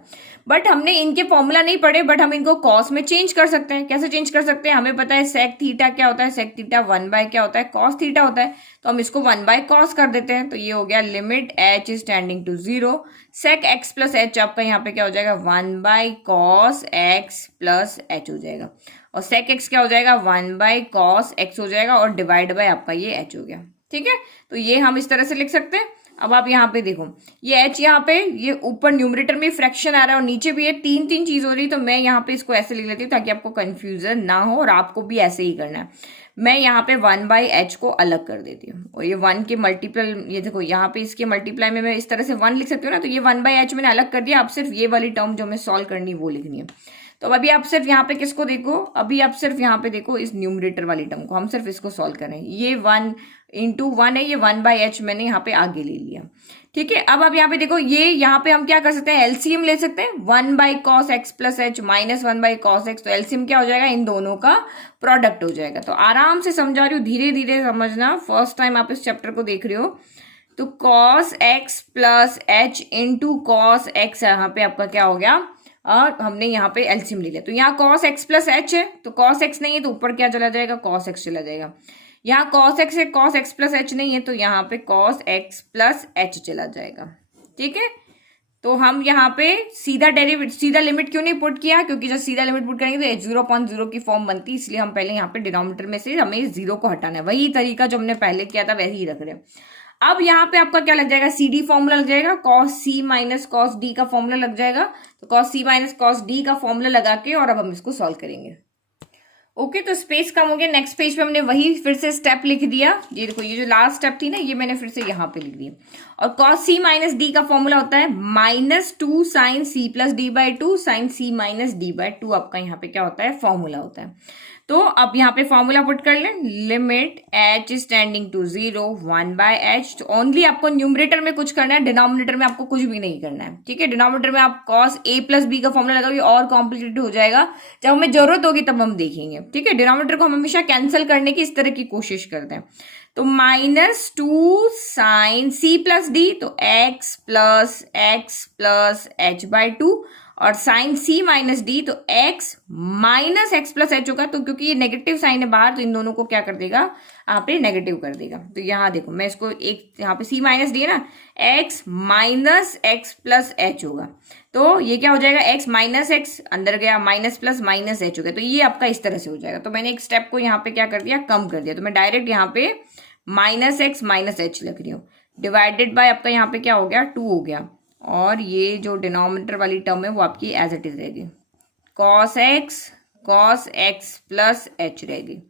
बट हमने इनके फॉर्मूला नहीं पढ़े, बट हम इनको कॉस में चेंज कर सकते हैं। कैसे चेंज कर सकते हैं? हमें पता है सेक थीटा क्या होता है, सेक थीटा 1 क्या होता है, कॉस थीटा होता है, तो हम इसको 1 कॉस कर देते हैं। तो ये हो गया limit h is tending to 0 sec x plus h, आपका यहाँ पे क्या हो जाएगा 1 कॉस x प्लस एच हो जाएगा, और सेक x क्या हो जाएगा 1 कॉस x हो जाएगा, और डिवाइड बाय आपका ये h हो गया, ठीक है। तो ये हम इस तरह से लिख सकते हैं। अब आप यहाँ पे देखो ये h यहाँ पे, ये ऊपर न्यूमरेटर में फ्रैक्शन आ रहा है और नीचे भी ये 3 चीज हो रही है, तो मैं यहाँ पे इसको ऐसे लिख लेती हूँ ताकि आपको कंफ्यूजन ना हो, और आपको भी ऐसे ही करना है। मैं यहाँ पे 1/h को अलग कर देती हूँ, और ये 1 के मल्टीपल, ये देखो यहाँ पे इसके मल्टीप्लाई में मैं इस तरह से 1 लिख सकती हूँ ना, तो ये 1/h मैंने अलग कर दिया। अब सिर्फ ये वाली टर्म जो मैं सॉल्व करनी वो लिखनी है। तो अभी आप सिर्फ यहाँ पे किसको देखो, अभी आप सिर्फ यहाँ पे देखो इस न्यूमरेटर वाली टर्म को, हम सिर्फ इसको सॉल्व करें। ये 1 × 1 है, ये 1/h मैंने यहाँ पे आगे ले लिया, ठीक है। अब आप यहाँ पे देखो, ये यहाँ पे हम क्या कर सकते हैं, एलसीएम ले सकते हैं। 1 cos x plus h minus 1 cos x, तो एलसीएम क्या हो जाएगा, इन दोनों का प्रोडक्ट हो जाएगा। तो आराम से समझा रही हूँ, धीरे धीरे समझना, फर्स्ट टाइम आप इस चैप्टर को देख रहे हो। तो cos x plus H into cos x, यहाँ पे आपका क्या हो गया, और हमने यहाँ पे एलसीएम ले लिया। तो यहाँ cos x प्लस एच है, तो cos x नहीं है तो ऊपर क्या चला जाएगा, cos x चला जाएगा। यहाँ cos x है, cos x प्लस एच नहीं है, तो यहाँ पे cos x प्लस एच चला जाएगा, ठीक है। तो हम यहाँ पे सीधा लिमिट क्यों नहीं पुट किया, क्योंकि जब सीधा लिमिट पुट करेंगे तो h0/0 की फॉर्म बनती है, इसलिए हम पहले यहाँ पे डिनोमिनेटर में से हमें 0 को हटाना है। वही तरीका जो हमने पहले किया था वैसे ही रख रहे हैं। अब यहाँ पे आपका क्या लग जाएगा, सी डी फॉर्मूला लग जाएगा, cos c minus cos d का फॉर्मूला लग जाएगा। तो cos c minus cos d का फॉर्मूला लगा के और अब हम इसको सॉल्व करेंगे। ओके, तो स्पेस कम हो गया। नेक्स्ट पेज पे हमने वही फिर से स्टेप लिख दिया। ये देखो, ये जो लास्ट स्टेप थी ना, ये मैंने फिर से यहाँ पे लिख दिया। और cos c माइनस d का फॉर्मूला होता है -2 sin c plus d/2 sin c minus d/2, आपका यहाँ पे क्या होता है, फॉर्मूला होता है। तो अब यहाँ पे फॉर्मूला पुट कर लें, limit h is tending to 0 1/h। तो ओनली आपको न्यूमरेटर में कुछ करना है, डिनोमिनेटर में आपको कुछ भी नहीं करना है, ठीक है। डिनोमिनेटर में आप cos a प्लस b का फॉर्मूला लगाओगे और कॉम्प्लिकेटेड हो जाएगा, जब हमें जरूरत होगी तब हम देखेंगे, ठीक है। डिनोमिनेटर को हम हमेशा कैंसिल करने की इस तरह की कोशिश करते हैं। तो -2 sin c प्लस d, तो x प्लस h/2, और साइन c माइनस डी, तो x minus x plus H होगा। तो क्योंकि ये नेगेटिव साइन है बाहर, तो इन दोनों को क्या कर देगा, यहाँ पे नेगेटिव कर देगा। तो यहाँ देखो, मैं इसको एक, यहाँ पे c माइनस डी है ना, x minus x plus H होगा। तो ये क्या हो जाएगा, x माइनस एक्स अंदर गया, माइनस प्लस माइनस एच हो गया। तो ये आपका इस तरह से हो जाएगा। तो मैंने एक स्टेप को यहाँ पे क्या कर दिया, कम कर दिया। तो मैं डायरेक्ट यहाँ पे -x माइनस एच लिख रही हूँ, डिवाइडेड बाय आपका यहाँ पे क्या हो गया, 2 हो गया। और ये जो डिनोमिनेटर वाली टर्म है वो आपकी एज इट इज रहेगी, cos x प्लस एच रहेगी।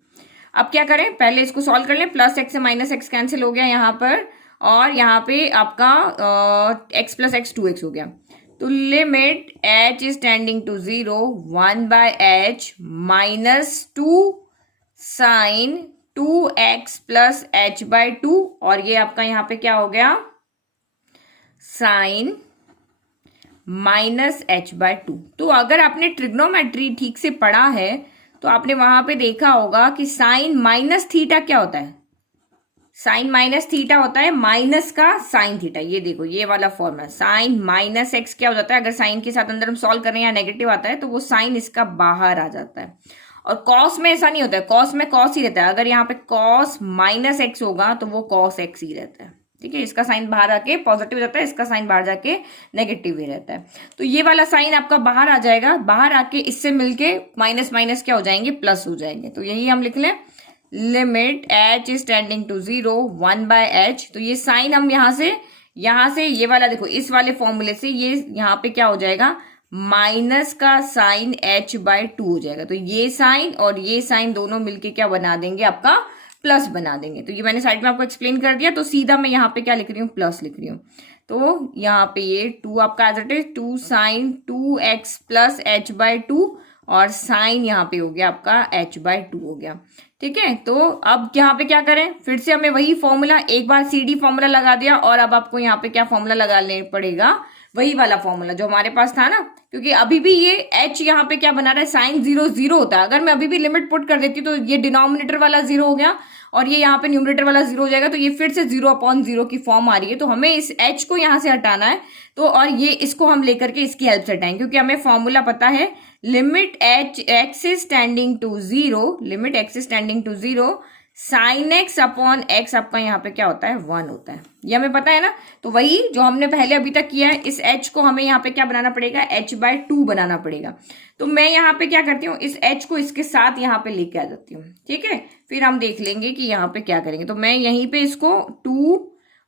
अब क्या करें, पहले इसको सॉल्व कर लें। प्लस एक्स से माइनस एक्स कैंसिल हो गया यहाँ पर, और यहाँ पे आपका x प्लस एक्स 2x हो गया। तो limit h is tending to 0 1/h -2 sin 2x plus h/2, और ये आपका यहाँ पे क्या हो गया, साइन -h/2। तो अगर आपने ट्रिग्नोमेट्री ठीक से पढ़ा है तो आपने वहां पे देखा होगा कि साइन माइनस थीटा क्या होता है, साइन माइनस थीटा होता है माइनस का साइन थीटा। ये देखो, ये वाला फॉर्मूला, साइन माइनस एक्स क्या हो जाता है, अगर साइन के साथ अंदर हम सॉल्व कर रहे हैं या नेगेटिव आता है तो वो साइन इसका बाहर आ जाता है। और कॉस में ऐसा नहीं होता है, कॉस में कॉस ही रहता है। अगर यहाँ पे कॉस माइनस एक्स होगा तो वो कॉस एक्स ही रहता है, ठीक है, इसका साइन बाहर आके पॉजिटिव रहता है, इसका साइन बाहर जाके नेगेटिव ही रहता है। तो ये वाला साइन आपका बाहर आ जाएगा, बाहर आके इससे मिलके माइनस माइनस क्या हो जाएंगे, प्लस हो जाएंगे। तो यही हम लिख लें, limit h is tending to 0 1/h। तो ये साइन हम यहां से ये वाला देखो, इस वाले फॉर्मूले से ये यहाँ पे क्या हो जाएगा, माइनस का साइन h/2 हो जाएगा। तो ये साइन और ये साइन दोनों मिलके क्या बना देंगे, आपका प्लस बना देंगे। तो ये मैंने साइड में आपको एक्सप्लेन कर दिया। तो सीधा मैं यहाँ पे क्या लिख रही हूँ, प्लस लिख रही हूँ। तो यहाँ पे ये 2 आपका as it is 2 sine 2x plus h/2 और साइन यहाँ पे हो गया आपका h/2 हो गया। ठीक है, तो अब यहाँ पे क्या करें, फिर से हमें वही फॉर्मूला, एक बार CD फॉर्मूला लगा दिया और अब आपको यहाँ पे क्या फॉर्मूला लगाने पड़ेगा, वही वाला फॉर्मूला जो हमारे पास था ना, क्योंकि अभी भी ये h यहाँ पे क्या बना रहा है, साइन 0 0 होता है। अगर मैं अभी भी लिमिट पुट कर देती तो ये डिनोमिनेटर वाला 0 हो गया और ये यहाँ पे न्यूमरेटर वाला 0 हो जाएगा। तो ये फिर से 0/0 की फॉर्म आ रही है। तो हमें इस h को यहाँ से हटाना है। तो और ये इसको हम लेकर के इसकी हेल्प से हटाएंगे, क्योंकि हमें फॉर्मूला पता है, limit x is tending to 0, limit x is tending to 0 sine x upon x आपका यहाँ पे क्या होता है, 1 होता है। ये हमें पता है ना। तो वही जो हमने पहले अभी तक किया है, इस h को हमें यहाँ पे क्या बनाना पड़ेगा, h/2 बनाना पड़ेगा। तो मैं यहाँ पे क्या करती हूँ, इस h को इसके साथ यहाँ पे लेके आ जाती हूँ। ठीक है, फिर हम देख लेंगे कि यहाँ पे क्या करेंगे। तो मैं यहीं पे इसको 2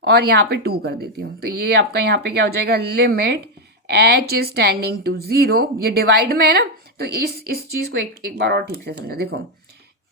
और यहाँ पे 2 कर देती हूँ। तो ये आपका यहाँ पे क्या हो जाएगा, limit h is tending to 0, ये डिवाइड में है ना। तो इस चीज को एक बार और ठीक से समझो। देखो,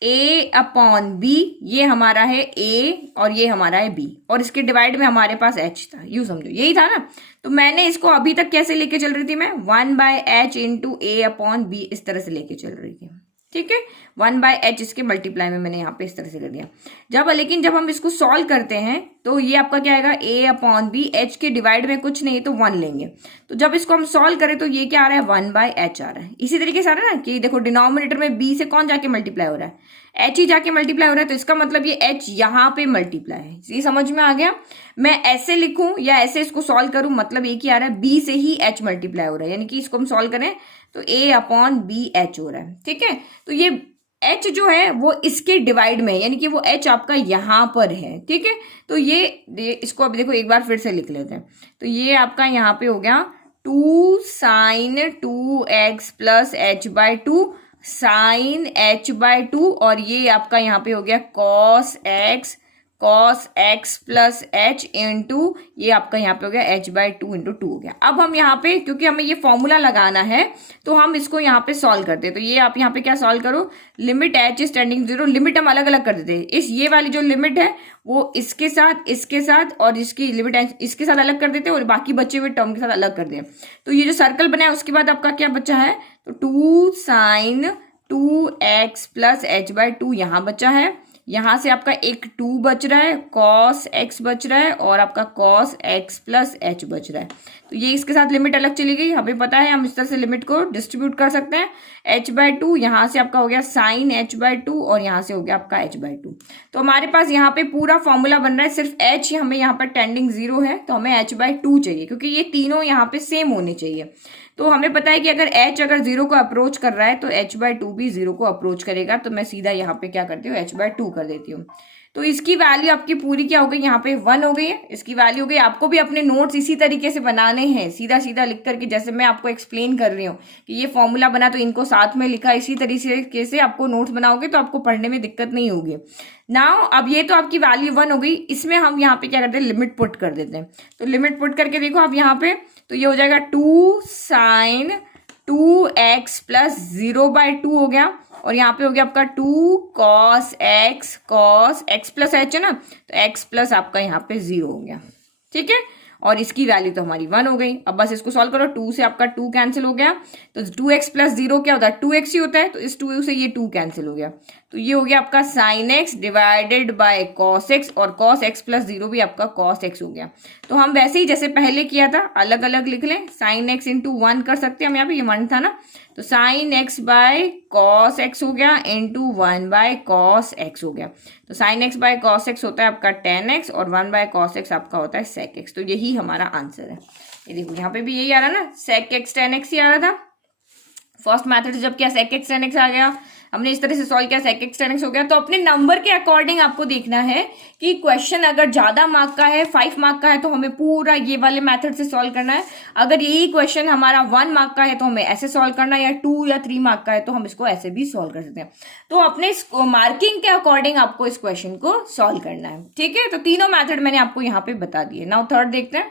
a/b ये हमारा है a और ये हमारा है b, और इसके डिवाइड में हमारे पास h था, यूं समझो, यही था ना। तो मैंने इसको अभी तक कैसे लेके चल रही थी, मैं 1/h इंटू a/b इस तरह से लेके चल रही थी। ठीक है, 1/h इसके मल्टीप्लाई में मैंने यहाँ पे इस तरह से कर दिया। लेकिन जब हम इसको सॉल्व करते हैं तो ये आपका क्या आएगा, a/b, h के डिवाइड में कुछ नहीं तो 1 लेंगे। तो जब इसको हम सॉल्व करें तो ये क्या आ रहा है, 1/h आ रहा है। इसी तरीके से आ रहा है ना कि देखो, डिनोमिनेटर में b से कौन जाके मल्टीप्लाई हो रहा है, h ही जाके मल्टीप्लाई हो रहा है। तो इसका मतलब ये h यहाँ पे मल्टीप्लाई है। ये समझ में आ गया। मैं ऐसे लिखूं या ऐसे इसको सॉल्व करूं, मतलब एक ही आ रहा है, b से ही h मल्टीप्लाई हो रहा है। यानी कि इसको हम सॉल्व करें तो a/b h हो रहा है। ठीक है, तो ये h जो है वो इसके डिवाइड में है, यानी कि वो h आपका यहाँ पर है। ठीक है, तो ये इसको अब देखो एक बार फिर से लिख लेते हैं। तो ये आपका यहाँ पे हो गया 2 sine 2x plus h/2 sign h/2, और ये आपका यहाँ पे हो गया cos x plus h into ये आपका यहाँ पे हो गया h/2 इंटू 2 हो गया। अब हम यहाँ पे, क्योंकि हमें ये फॉर्मूला लगाना है, तो हम इसको यहाँ पे सॉल्व करते हैं। तो ये आप यहाँ पे क्या सॉल्व करो, limit h is tending 0, limit हम अलग अलग कर देते हैं। ये वाली जो लिमिट है वो इसके साथ और इसकी लिमिट इसके साथ अलग कर देते हैं और बाकी बचे हुए टर्म के साथ अलग कर दें। तो ये जो सर्कल बना है उसके बाद आपका क्या बचा है, तो 2 साइन 2x प्लस h/2 यहाँ बचा है। यहाँ से आपका एक 2 बच रहा है, cos x बच रहा है और आपका cos x प्लस h बच रहा है। तो ये इसके साथ लिमिट अलग चली गई। हमें पता है हम इस तरह से लिमिट को डिस्ट्रीब्यूट कर सकते हैं। h/2 यहाँ से आपका हो गया साइन h/2 और यहाँ से हो गया आपका h/2। तो हमारे पास यहाँ पे पूरा फॉर्मूला बन रहा है। सिर्फ h हमें यहाँ पर टेंडिंग 0 है, तो हमें h/2 चाहिए, क्योंकि ये तीनों यहाँ पे सेम होने चाहिए। तो हमें पता है कि अगर h अगर 0 को अप्रोच कर रहा है तो h/2 भी 0 को अप्रोच करेगा। तो मैं सीधा यहाँ पे क्या करती हूँ, h/2 कर देती हूँ। तो इसकी वैल्यू आपकी पूरी क्या हो गई, यहाँ पे 1 हो गई है, इसकी वैल्यू हो गई। आपको भी अपने नोट्स इसी तरीके से बनाने हैं, सीधा सीधा लिख करके, जैसे मैं आपको एक्सप्लेन कर रही हूँ कि ये फॉर्मूला बना तो इनको साथ में लिखा। इसी तरीके से आपको नोट्स बनाओगे तो आपको पढ़ने में दिक्कत नहीं होगी। नाउ अब ये तो आपकी वैल्यू 1 हो गई, इसमें हम यहाँ पे क्या करते हैं, लिमिट पुट कर देते हैं। तो लिमिट पुट करके देखो आप यहाँ पे, तो ये हो जाएगा 2 साइन 2x प्लस 0/2 हो गया, और यहाँ पे हो गया आपका 2 cos x प्लस h है ना, तो x प्लस आपका यहाँ पे 0 हो गया। ठीक है, और इसकी वैल्यू तो हमारी 1 हो गई। अब बस इसको सॉल्व करो, 2 से आपका 2 कैंसिल हो गया, तो 2x प्लस 0 क्या होता है, 2x ही होता है। तो इस 2 से ये 2 कैंसिल हो गया, तो ये हो गया आपका sine x divided by cos x, और cos x प्लस 0 भी आपका cos x हो गया। तो हम वैसे ही जैसे पहले किया था अलग अलग लिख लें, साइन x इंटू 1 कर सकते हैं हम, यहाँ पे ये 1 था ना, तो sine x by cos x हो गया इंटू 1 बाय cos x हो गया। तो sine x by cos x होता है आपका tan x और 1 बाय cos x आपका होता है sec x। तो यही हमारा आंसर है। ये देखो यहाँ पे भी यही आ रहा ना, sec x tan x ही आ रहा था फर्स्ट मैथड से, जब क्या sec x tan x आ गया। हमने इस तरह से सॉल्व किया, sec x tan x हो गया। तो अपने नंबर के अकॉर्डिंग आपको देखना है कि क्वेश्चन अगर ज्यादा मार्क का है, 5 मार्क का है, तो हमें पूरा ये वाले मेथड से सॉल्व करना है। अगर यही क्वेश्चन हमारा 1 मार्क का है तो हमें ऐसे सॉल्व करना है, या 2 या 3 मार्क का है तो हम इसको ऐसे भी सॉल्व कर सकते हैं। तो अपने मार्किंग के अकॉर्डिंग आपको इस क्वेश्चन को सॉल्व करना है, ठीक है। तो तीनों मेथड मैंने आपको यहाँ पे बता दिए। नाउ थर्ड देखते हैं।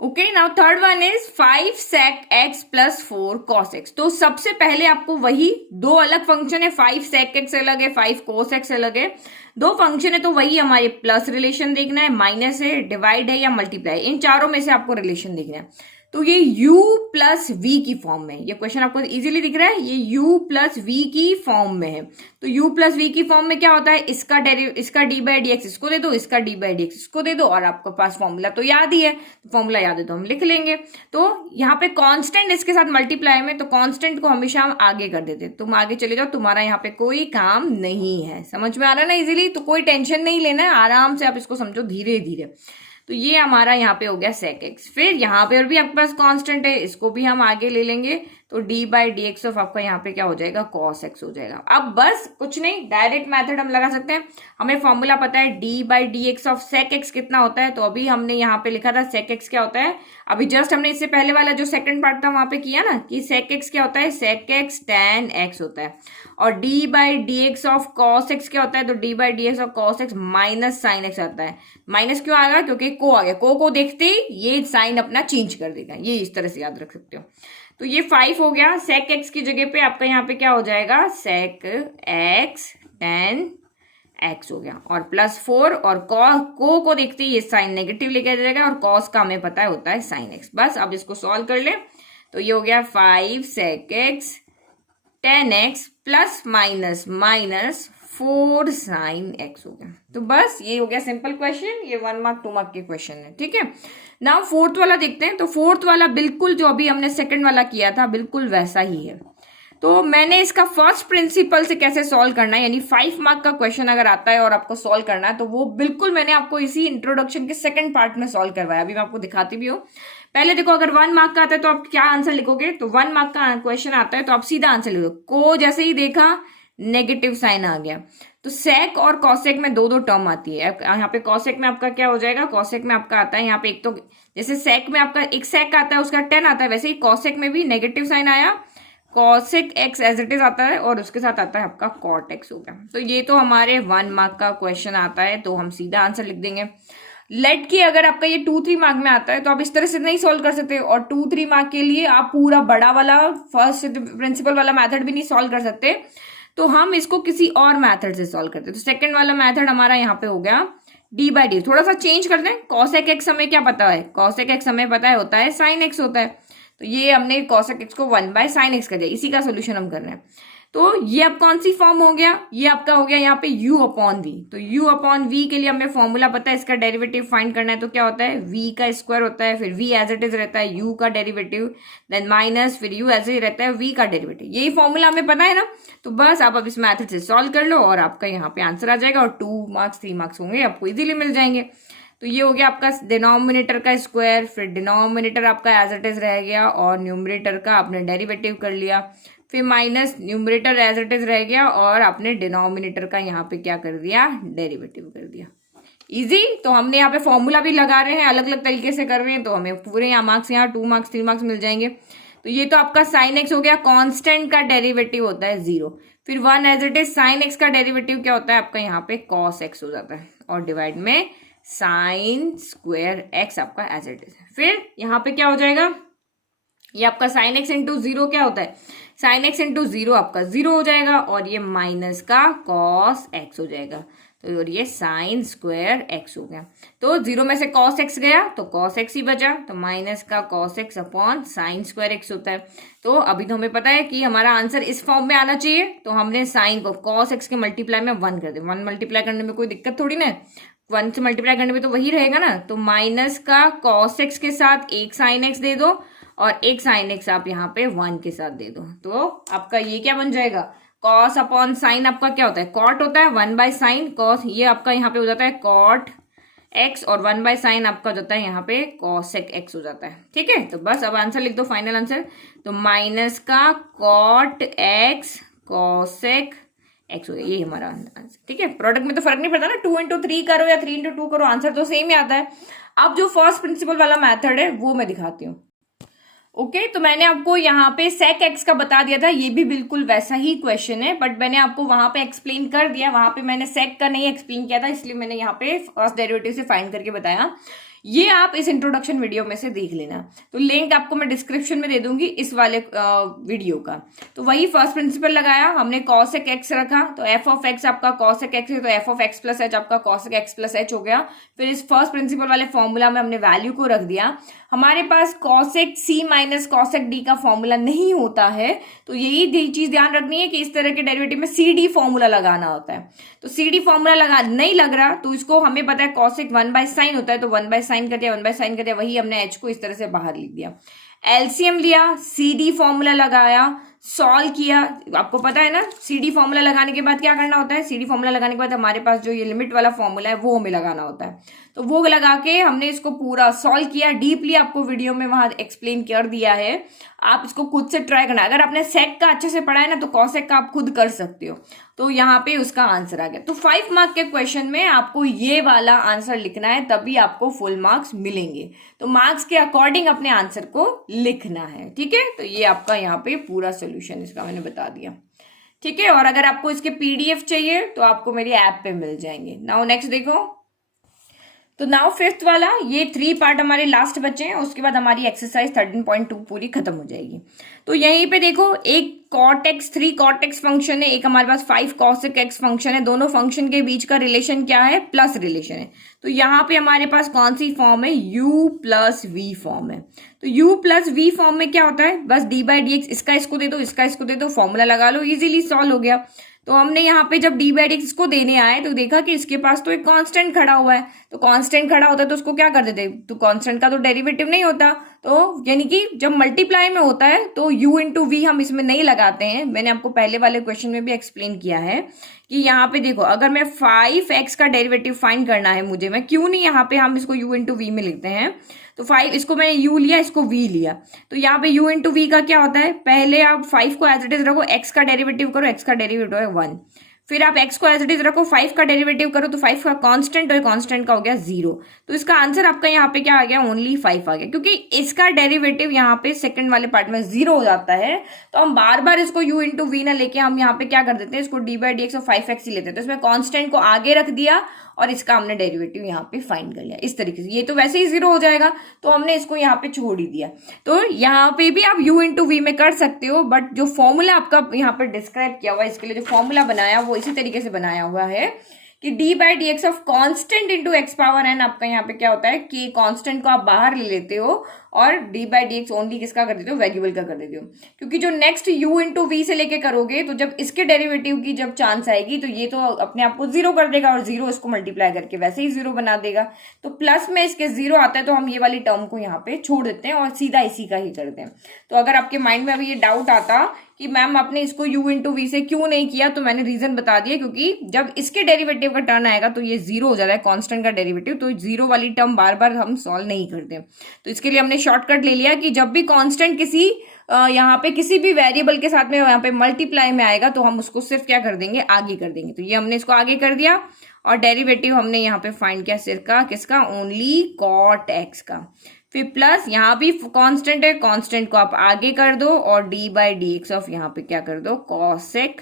Okay, now third one is 5 sec x plus 4 cos x। तो सबसे पहले आपको वही दो अलग फंक्शन है, 5 sec x अलग है, 5 cos x अलग है, दो फंक्शन है, तो वही हमारे प्लस रिलेशन देखना है, माइनस है, डिवाइड है या मल्टीप्लाई, इन चारों में से आपको रिलेशन देखना है। तो ये u प्लस v की फॉर्म में, ये क्वेश्चन आपको इजीली दिख रहा है, ये u प्लस v की फॉर्म में है। तो u प्लस v की फॉर्म में क्या होता है, इसका d बाई डी एक्स इसको दे दो, इसका d बाई डी एक्स इसको दे दो, और आपके पास फॉर्मूला तो याद ही है। फॉर्मूला याद है तो हम लिख लेंगे। तो यहाँ पे कांस्टेंट इसके साथ मल्टीप्लाई में, तो कांस्टेंट को हमेशा हम आगे कर देते, तुम आगे चले जाओ, तुम्हारा यहाँ पे कोई काम नहीं है। समझ में आ रहा है ना इजीली? तो कोई टेंशन नहीं लेना है, आराम से आप इसको समझो धीरे धीरे। तो ये हमारा यहाँ पे हो गया sec x। फिर यहाँ पे और भी आपके पास कांस्टेंट है, इसको भी हम आगे ले लेंगे, तो d by d x of आपका यहाँ पे क्या हो जाएगा, cos x हो जाएगा। अब बस कुछ नहीं, डायरेक्ट मेथड हम लगा सकते हैं। हमें फॉर्मूला पता है d by d x of sec x कितना होता है, तो अभी हमने यहाँ पे लिखा था sec x क्या होता है। अभी जस्ट हमने इससे पहले वाला जो सेकंड पार्ट था वहां पे किया ना कि sec x क्या होता है, sec x tan x होता है। और d by d x of cos x क्या होता है, तो d by d x of cos x minus sine x आता है। माइनस क्यों आ गया, क्योंकि को आ गया, को देखते ही ये साइन अपना चेंज कर देगा, ये इस तरह से याद रख सकते हो। तो ये 5 हो गया, sec x की जगह पे आपका यहाँ पे क्या हो जाएगा, sec x tan x हो गया, और प्लस 4, और को देखते ही ये साइन नेगेटिव लेके जाएगा, और cos का हमें पता है होता है sin x। बस अब इसको सॉल्व कर ले, तो ये हो गया 5 sec x tan x plus minus minus 4 sin x हो गया। तो बस ये हो गया सिंपल क्वेश्चन, ये 1 मार्क 2 मार्क के क्वेश्चन है, ठीक है। नाउ फोर्थ वाला देखते हैं। तो फोर्थ वाला बिल्कुल जो अभी हमने सेकंड वाला किया था बिल्कुल वैसा ही है। तो मैंने इसका फर्स्ट प्रिंसिपल से कैसे सॉल्व करना है, यानी 5 मार्क का क्वेश्चन अगर आता है और आपको सॉल्व करना है, तो वो बिल्कुल मैंने आपको इसी इंट्रोडक्शन के सेकंड पार्ट में सॉल्व करवाया। अभी मैं आपको दिखाती भी हूँ। पहले देखो, अगर 1 मार्क का आता है तो आप क्या आंसर लिखोगे, तो 1 मार्क का क्वेश्चन आता है तो आप सीधा आंसर लिखो, को जैसे ही देखा नेगेटिव साइन आ गया। तो सेक और कॉसेक में दो टर्म आती है। यहाँ पे कॉसेक में आपका क्या हो जाएगा, कॉसेक में आपका आता है यहाँ पे एक, तो जैसे सेक में आपका एक सेक आता है उसका 10 आता है, वैसे ही कॉसेक में भी नेगेटिव साइन आया, cosec x as it is आता है, और उसके साथ आता है आपका कॉट एक्स हो गया। तो ये तो हमारे 1 मार्क का क्वेश्चन आता है, तो हम सीधा आंसर लिख देंगे। लेट की अगर आपका ये 2-3 मार्क में आता है तो आप इस तरह से नहीं सॉल्व कर सकते, और 2-3 मार्क के लिए आप पूरा बड़ा वाला फर्स्ट प्रिंसिपल वाला मेथड भी नहीं सॉल्व कर सकते, तो हम इसको किसी और मेथड से सॉल्व करते हैं। तो सेकंड वाला मेथड हमारा यहाँ पे हो गया डी बाई डी। थोड़ा सा चेंज कर दें, कॉसेक एक्स हमें क्या पता है, कॉसेक एक्स हमें पता है होता है साइन एक्स होता है, तो ये हमने कॉसेक एक्स को 1 बाय साइन एक्स कर दिया, इसी का सोल्यूशन हम कर रहे हैं। तो ये अब कौन सी फॉर्म हो गया, ये आपका हो गया यहाँ पे u अपॉन वी। तो u अपॉन वी के लिए हमें फॉर्मूला पता है, इसका डेरिवेटिव फाइंड करना है, तो क्या होता है v का स्क्वायर होता है, फिर v एज इट इज रहता है u का डेरिवेटिव, देन माइनस फिर u एज इट रहता है v का डेरिवेटिव। यही फॉर्मूला हमें पता है ना। तो बस आप अब इस मैथड से सॉल्व कर लो और आपका यहाँ पे आंसर आ जाएगा, और 2 मार्क्स 3 मार्क्स होंगे आपको इजीली मिल जाएंगे। तो ये हो गया आपका डिनोमिनेटर का स्क्वायर, फिर डिनोमिनेटर आपका एज इट इज रह गया, और न्यूमरेटर का आपने डेरिवेटिव कर लिया, फिर minus numerator as it is रह गया, और आपने डिनोमिनेटर का यहाँ पे क्या कर दिया, डेरिवेटिव कर दिया। इजी। तो हमने यहाँ पे फॉर्मूला भी लगा रहे हैं, अलग अलग तरीके से कर रहे हैं, तो हमें पूरे यहाँ मार्क्स, यहाँ 2 मार्क्स 3 मार्क्स मिल जाएंगे। तो ये तो आपका साइन एक्स हो गया, कांस्टेंट का डेरिवेटिव होता है 0, फिर 1 as it is sine x का डेरिवेटिव क्या होता है आपका यहाँ पे कॉस एक्स हो जाता है, और डिवाइड में साइन स्क्वायर एक्स आपका एज इट इज। फिर यहाँ पे क्या हो जाएगा, ये आपका साइन एक्स इंटू 0 क्या होता है, साइन एक्स इंटू 0 आपका 0 हो जाएगा, और ये माइनस का कॉस एक्स हो जाएगा, तो और ये साइन स्क्वायर एक्स हो गया। तो 0 में से कॉस एक्स गया तो कॉस एक्स ही बचा, तो माइनस का cos x upon sine square x होता है। तो अभी तो हमें पता है कि हमारा आंसर इस फॉर्म में आना चाहिए, तो हमने साइन को कॉस एक्स के मल्टीप्लाई में 1 कर दिया। 1 मल्टीप्लाई करने में कोई दिक्कत थोड़ी ना है, 1 से मल्टीप्लाई करने में तो वही रहेगा ना। तो माइनस का कॉस एक्स के साथ एक साइन एक्स दे दो, और एक साइन एक्स आप यहाँ पे 1 के साथ दे दो, तो आपका ये क्या बन जाएगा, कॉस अपॉन साइन आपका क्या होता है, कॉट होता है, 1 बाय साइन कॉस, ये आपका यहाँ पे हो जाता है कॉट एक्स, और 1 बाय साइन आपका हो जाता है यहाँ पे कॉसेक एक्स हो जाता है। ठीक है, तो बस अब आंसर लिख दो, फाइनल आंसर। तो माइनस का कॉट एक्स कॉसेक एक्स हो गया, ये हमारा आंसर। ठीक है, प्रोडक्ट में तो फर्क नहीं पड़ता ना, 2x3 करो या 3x2 करो, आंसर तो सेम ही आता है। अब जो फर्स्ट प्रिंसिपल वाला मेथड है वो मैं दिखाती हूँ। ओके तो मैंने आपको यहाँ पे sec x का बता दिया था, ये भी बिल्कुल वैसा ही क्वेश्चन है, बट मैंने आपको वहां पे एक्सप्लेन कर दिया, वहां पे मैंने sec का नहीं एक्सप्लेन किया था, इसलिए मैंने यहाँ पे फर्स्ट डेरिवेटिव से फाइंड करके बताया। ये आप इस इंट्रोडक्शन वीडियो में से देख लेना, तो लिंक आपको मैं डिस्क्रिप्शन में दे दूंगी इस वाले वीडियो का। तो वही फर्स्ट प्रिंसिपल लगाया हमने, cosec x रखा, तो f ऑफ x आपका cosec x है, तो f of x plus h आपका cosec x प्लस h हो गया। फिर इस फर्स्ट प्रिंसिपल वाले फॉर्मूला में हमने वैल्यू को रख दिया। हमारे पास cosec c minus cosec d का फॉर्मूला नहीं होता है, तो यही चीज ध्यान रखनी है कि इस तरह के डेरिवेटिव में सी डी फॉर्मूला लगाना होता है। तो सी डी फॉर्मूला लगा नहीं लग रहा, तो इसको हमें पता है cosec 1/sin होता है, तो 1/sin कर दिया, 1/sin कर दिया, वही हमने h को इस तरह से बाहर लिख दिया। एलसीएम लिया, सी डी फॉर्मूला लगाया, सॉल्व किया। आपको पता है ना सी डी फॉर्मूला लगाने के बाद क्या करना होता है, सी डी फॉर्मूला लगाने के बाद हमारे पास जो ये लिमिट वाला फॉर्मूला है वो हमें लगाना होता है। तो वो लगा के हमने इसको पूरा सॉल्व किया डीपली, आपको वीडियो में वहां एक्सप्लेन कर दिया है, आप इसको खुद से ट्राई करना। अगर आपने सेक का अच्छे से पढ़ा है ना तो कॉसेक का आप खुद कर सकते हो। तो यहाँ पे उसका आंसर आ गया। तो 5 मार्क के क्वेश्चन में आपको ये वाला आंसर लिखना है, तभी आपको फुल मार्क्स मिलेंगे। तो मार्क्स के अकॉर्डिंग अपने आंसर को लिखना है, ठीक है। तो ये आपका यहाँ पे पूरा सोल्यूशन इसका मैंने बता दिया, ठीक है। और अगर आपको इसके पीडीएफ चाहिए तो आपको मेरी ऐप पे मिल जाएंगे। नाउ नेक्स्ट देखो, तो नाउ फिफ्थ वाला, ये 3 पार्ट हमारे लास्ट बचे हैं, उसके बाद हमारी एक्सरसाइज 13.2 पूरी खत्म हो जाएगी। तो यहीं पे देखो, एक cot x 3 cot x function है, एक हमारे पास 5 cosec x फंक्शन है। दोनों फंक्शन के बीच का रिलेशन क्या है, प्लस रिलेशन है। तो यहाँ पे हमारे पास कौन सी फॉर्म है, u प्लस v फॉर्म है। तो u प्लस v फॉर्म में क्या होता है, बस d बाई डी एक्स, इसका इसको दे दो, इसका इसको दे दो, फॉर्मूला लगा लो, इजीली सॉल्व हो गया। तो हमने यहाँ पे जब डी बाई डी एक्स को देने आए तो देखा कि इसके पास तो एक कांस्टेंट खड़ा हुआ है, तो कांस्टेंट खड़ा होता है तो उसको क्या कर देते, तो कांस्टेंट का तो डेरिवेटिव नहीं होता। तो यानी कि जब मल्टीप्लाई में होता है तो u इंटू वी हम इसमें नहीं लगाते हैं। मैंने आपको पहले वाले क्वेश्चन में भी एक्सप्लेन किया है कि यहाँ पे देखो, अगर मैं 5x का डेरिवेटिव फाइंड करना है मुझे, मैं क्यों नहीं यहाँ पे हम इसको u इंटू वी में लिखते हैं। तो 5, इसको मैंने u लिया, इसको v लिया, तो यहाँ पे u इंटू वी का क्या होता है, पहले आप 5 को एज इट इज रखो, x का डेरिवेटिव करो, x का डेरिवेटिव है 1, फिर आप x को एज इट इज रखो, 5 का डेरिवेटिव करो, तो 5 का कांस्टेंट और कांस्टेंट का हो गया 0। तो इसका आंसर आपका यहाँ पे क्या आ गया, ओनली 5 आ गया, क्योंकि इसका डेरिवेटिव यहाँ पे सेकंड वाले पार्ट में 0 हो जाता है। तो हम बार बार इसको u इंटू वी ना लेके हम यहाँ पे क्या कर देते हैं, इसको d बाई डी एक्स और 5x ही लेते हैं। तो इसमें कांस्टेंट को आगे रख दिया और इसका हमने डेरिवेटिव यहाँ पे फाइंड कर लिया इस तरीके से। ये तो वैसे ही 0 हो जाएगा, तो हमने इसको यहाँ पे छोड़ ही दिया। तो यहाँ पे भी आप u इंटू वी में कर सकते हो, बट जो फॉर्मूला आपका यहाँ पे डिस्क्राइब किया हुआ है, इसके लिए जो फॉर्मूला बनाया वो इसी तरीके से बनाया हुआ है कि d by d x of constant into x power n, आपका यहाँ पे क्या होता है कि कांस्टेंट को आप बाहर ले लेते हो और d by d x only किसका कर देते हो, वेरिएबल का कर देते हो। क्योंकि जो नेक्स्ट u इंटू वी से लेके करोगे तो जब इसके डेरिवेटिव की जब चांस आएगी तो ये तो अपने आप को 0 कर देगा और 0 इसको मल्टीप्लाई करके वैसे ही 0 बना देगा। तो प्लस में इसके 0 आता है तो हम ये वाली टर्म को यहाँ पे छोड़ देते हैं और सीधा इसी का ही करते हैं। तो अगर आपके माइंड में अभी ये डाउट आता कि मैम आपने इसको u इंटू वी से क्यों नहीं किया, तो मैंने रीजन बता दिया, क्योंकि जब इसके डेरिवेटिव का टर्न आएगा तो ये 0 हो जाता है, कांस्टेंट का डेरिवेटिव, तो 0 वाली टर्म बार बार हम सॉल्व नहीं करते। तो इसके लिए हमने शॉर्टकट ले लिया कि जब भी कांस्टेंट किसी यहाँ पे किसी भी वेरिएबल के साथ में यहाँ पे मल्टीप्लाई में आएगा तो हम उसको सिर्फ क्या कर देंगे, आगे कर देंगे। तो ये हमने इसको आगे कर दिया और डेरिवेटिव हमने यहाँ पे फाइंड किया सिर्फ का किसका, ओनली कॉट एक्स का। फिर प्लस यहाँ भी कांस्टेंट है, कांस्टेंट को आप आगे कर दो और d by d x of यहाँ पे क्या कर दो, कॉसेक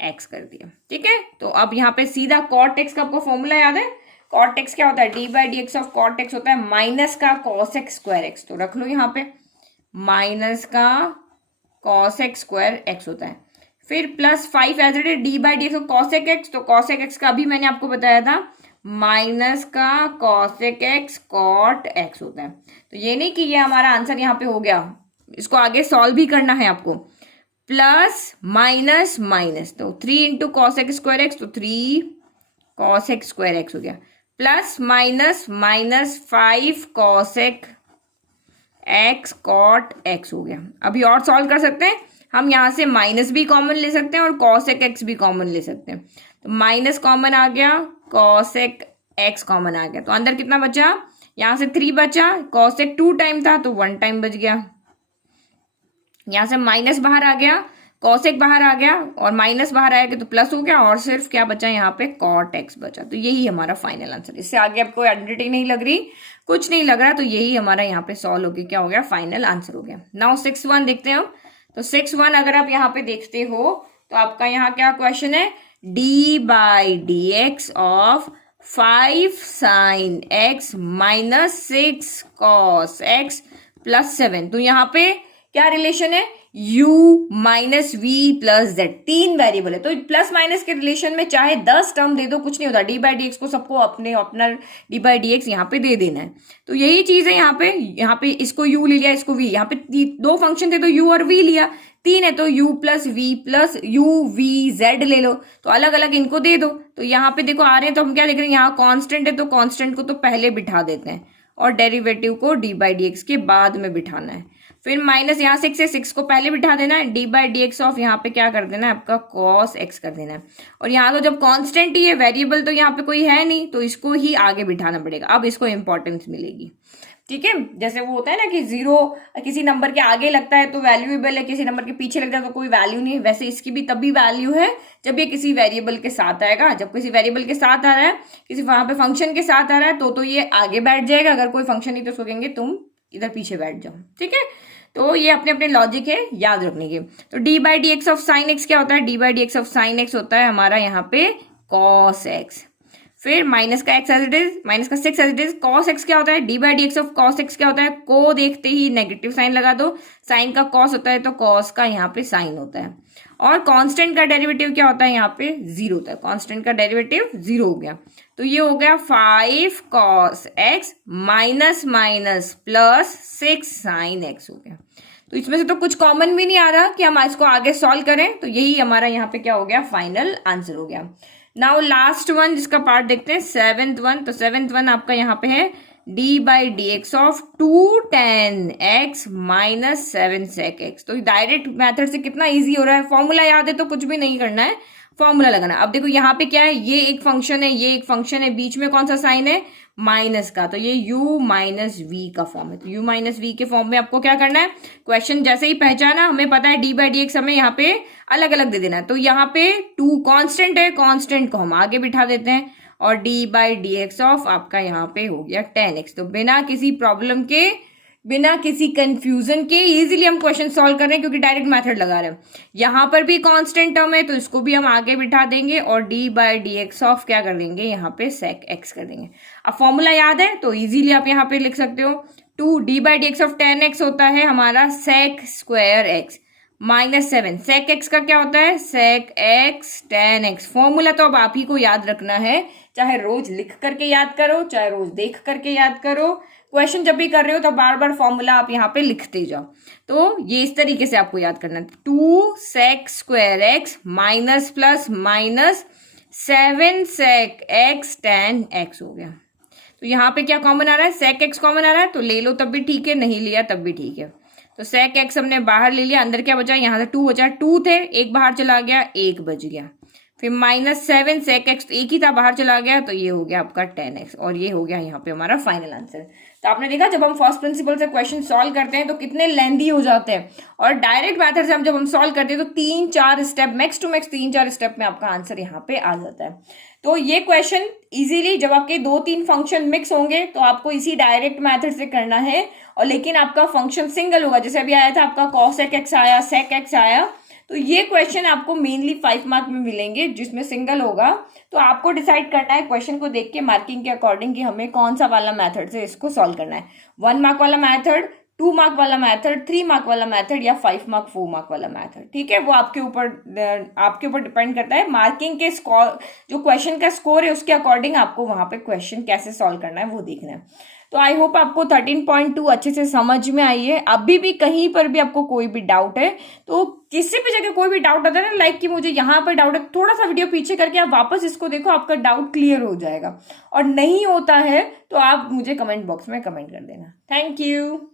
एक्स कर दिया, ठीक है। तो अब यहाँ पे सीधा कॉट एक्स का आपको फॉर्मूला याद है, कॉट एक्स क्या होता है, d by d x of cot x होता है माइनस का कॉसेक स्क्वायर एक्स। तो रख लो यहाँ पे माइनस का कॉसेक स्क्वायर एक्स होता है। फिर plus 5 as it is d by d x of cosec x, तो कॉसेक एक्स का भी मैंने आपको बताया था माइनस का कॉसेक एक्स कॉट एक्स होता है। तो ये नहीं कि ये हमारा आंसर यहाँ पे हो गया, इसको आगे सॉल्व भी करना है आपको। प्लस माइनस माइनस, तो 3 इंटू कॉसेक स्क्वायर एक्स, तो 3 कॉसेक स्क्वायर एक्स हो गया, plus minus minus 5 cosec x cot x हो गया। अभी और सॉल्व कर सकते हैं हम, यहाँ से माइनस भी कॉमन ले सकते हैं और कॉसेक एक्स भी कॉमन ले सकते हैं। तो माइनस कॉमन आ गया, कॉसेक एक्स कॉमन आ गया, तो अंदर कितना बचा, यहाँ से 3 बचा, कॉसेक 2 टाइम था तो 1 टाइम बच गया। यहाँ से माइनस बाहर आ गया, cosec बाहर आ गया और माइनस बाहर आएगा तो प्लस हो गया और सिर्फ क्या बचा यहाँ पे cot x बचा। तो यही हमारा फाइनल आंसर। इससे आगे आपको आइडेंटिटी नहीं लग रही, कुछ नहीं लग रहा, तो यही हमारा यहाँ पे सॉल्व होके क्या हो गया, फाइनल आंसर हो गया। नाउ 6-1 देखते हैं हम। तो 6-1 अगर आप यहाँ पे देखते हो तो आपका यहाँ क्या क्वेश्चन है, d/dx of 5 sin x minus 6 cos x plus 7। तो यहाँ पे क्या रिलेशन है, u minus v plus z, 3 variable है। तो प्लस माइनस के रिलेशन में चाहे 10 टर्म दे दो कुछ नहीं होता, d/dx को सबको अपना d/dx यहाँ पे दे देना है। तो यही चीज है यहाँ पे इसको u ले लिया, इसको v, यहाँ पे 2 फंक्शन थे तो u और v लिया, 3 है तो u plus u v z ले लो, तो अलग अलग इनको दे दो। तो यहाँ पे देखो आ रहे हैं तो हम क्या देख रहे हैं, यहाँ कांस्टेंट है तो कांस्टेंट को तो पहले बिठा देते हैं और डेरिवेटिव को d/dx के बाद में बिठाना है। फिर माइनस यहाँ 6 है, 6 को पहले बिठा देना है, d/dx ऑफ यहाँ पे क्या कर देना है, आपका cos x कर देना है। और यहाँ तो जब कांस्टेंट ही है, वेरिएबल तो यहाँ पे कोई है नहीं, तो इसको ही आगे बिठाना पड़ेगा। अब इसको इंपॉर्टेंस मिलेगी, ठीक है। जैसे वो होता है ना कि 0 किसी नंबर के आगे लगता है तो वैल्यूएबल है, किसी नंबर के पीछे लगता है तो कोई वैल्यू नहीं है, वैसे इसकी भी तभी वैल्यू है जब ये किसी वेरिएबल के साथ आएगा। जब किसी वेरिएबल के साथ आ रहा है, किसी वहां पे फंक्शन के साथ आ रहा है तो ये आगे बैठ जाएगा, अगर कोई फंक्शन नहीं तो उसको कहेंगे तुम इधर पीछे बैठ जाओ, ठीक है। तो ये अपने अपने लॉजिक है, याद रखने के। तो d/dx ऑफ साइन x क्या होता है, d/dx ऑफ साइन x होता है हमारा यहाँ पे cos x, फिर माइनस का x as it is, minus का 6 as it is, cos x क्या होता है, d/dx ऑफ cos x क्या होता है, को देखते ही नेगेटिव साइन लगा दो, साइन का cos होता है तो cos का यहाँ पे साइन होता है। और कांस्टेंट का डेरिवेटिव क्या होता है, यहाँ पे 0 होता है, कांस्टेंट का डेरिवेटिव 0 हो गया। तो ये हो गया 5 cos x minus minus plus 6 sin x हो गया। तो इसमें से तो कुछ कॉमन भी नहीं आ रहा कि हम इसको आगे सॉल्व करें, तो यही हमारा यहाँ पे क्या हो गया, फाइनल आंसर हो गया। नाउ लास्ट वन जिसका पार्ट देखते हैं, 7th वन। तो 7th वन आपका यहाँ पे है d/dx of 2 tan x minus 7 sec x। तो डायरेक्ट मेथड से कितना इजी हो रहा है, फॉर्मूला याद है तो कुछ भी नहीं करना है, फॉर्मूला लगाना। अब देखो यहाँ पे क्या है, ये एक फंक्शन है, ये एक फंक्शन है, बीच में कौन सा साइन है, माइनस का, तो ये u माइनस v का फॉर्म है। तो u माइनस v के फॉर्म में आपको क्या करना है, क्वेश्चन जैसे ही पहचाना, हमें पता है d/dx हमें यहाँ पे अलग अलग दे देना है। तो यहाँ पे 2 कांस्टेंट है, कांस्टेंट को हम आगे बिठा देते हैं और d/dx ऑफ आपका यहाँ पे हो गया tan x। तो बिना किसी प्रॉब्लम के, बिना किसी कंफ्यूजन के इजीली हम क्वेश्चन सॉल्व कर रहे हैं क्योंकि डायरेक्ट मेथड लगा रहे हैं। यहाँ पर भी कांस्टेंट टर्म है तो इसको भी हम आगे बिठा देंगे और d/dx ऑफ क्या कर देंगे, यहाँ पे sec x कर देंगे। अब फॉर्मूला याद है तो इजीली आप यहाँ पे लिख सकते हो, 2 d/dx ऑफ tan x होता है हमारा sec square x minus 7, sec x का क्या होता है, sec x tan x। Formula तो अब आप ही को याद रखना है, चाहे रोज लिख करके याद करो, चाहे रोज देख करके याद करो, क्वेश्चन जब भी कर रहे हो तो बार बार फॉर्मूला आप यहाँ पे लिखते जाओ। तो ये इस तरीके से आपको याद करना है, 2 sec square x minus plus minus 7 sec x tan x हो गया। तो यहाँ पे क्या कॉमन आ रहा है, sec x कॉमन आ रहा है तो ले लो तब भी ठीक है, नहीं लिया तब भी ठीक है। तो sec x हमने बाहर ले लिया, अंदर क्या बचा, यहाँ से 2 बचा, 2 थे, एक बाहर चला गया, एक बच गया। फिर माइनस 7 sec x, तो एक ही था बाहर चला गया, तो ये हो गया आपका tan x और ये हो गया यहाँ पे हमारा फाइनल आंसर। तो आपने देखा जब हम फर्स्ट प्रिंसिपल से क्वेश्चन सॉल्व करते हैं तो कितने लेंदी हो जाते हैं, और डायरेक्ट मेथड से जब हम सॉल्व करते हैं तो 3-4 step, max to max 3-4 step में आपका आंसर यहाँ पे आ जाता है। तो ये क्वेश्चन इजीली जब आपके 2-3 फंक्शन मिक्स होंगे तो आपको इसी डायरेक्ट मेथड से करना है, और लेकिन आपका फंक्शन सिंगल होगा, जैसे अभी आया था आपका cosec x आया, sec x आया, तो ये क्वेश्चन आपको मेनली 5 मार्क में मिलेंगे जिसमें सिंगल होगा। तो आपको डिसाइड करना है क्वेश्चन को देख के मार्किंग के अकॉर्डिंग कि हमें कौन सा वाला मेथड से इसको सॉल्व करना है, 1 मार्क वाला मेथड, 2 मार्क वाला मेथड, 3 मार्क वाला मेथड या 5 मार्क 4 मार्क वाला मेथड, ठीक है। वो आपके ऊपर डिपेंड करता है, मार्किंग के स्कोर, जो क्वेश्चन का स्कोर है उसके अकॉर्डिंग आपको वहां पे क्वेश्चन कैसे सॉल्व करना है वो देखना है। तो आई होप आपको 13.2 अच्छे से समझ में आई है। अभी भी कहीं पर भी आपको कोई भी डाउट है तो किसी भी जगह कोई भी डाउट आता है ना, लाइक कि मुझे यहाँ पर डाउट है, थोड़ा सा वीडियो पीछे करके आप वापस इसको देखो, आपका डाउट क्लियर हो जाएगा। और नहीं होता है तो आप मुझे कमेंट बॉक्स में कमेंट कर देना। Thank you.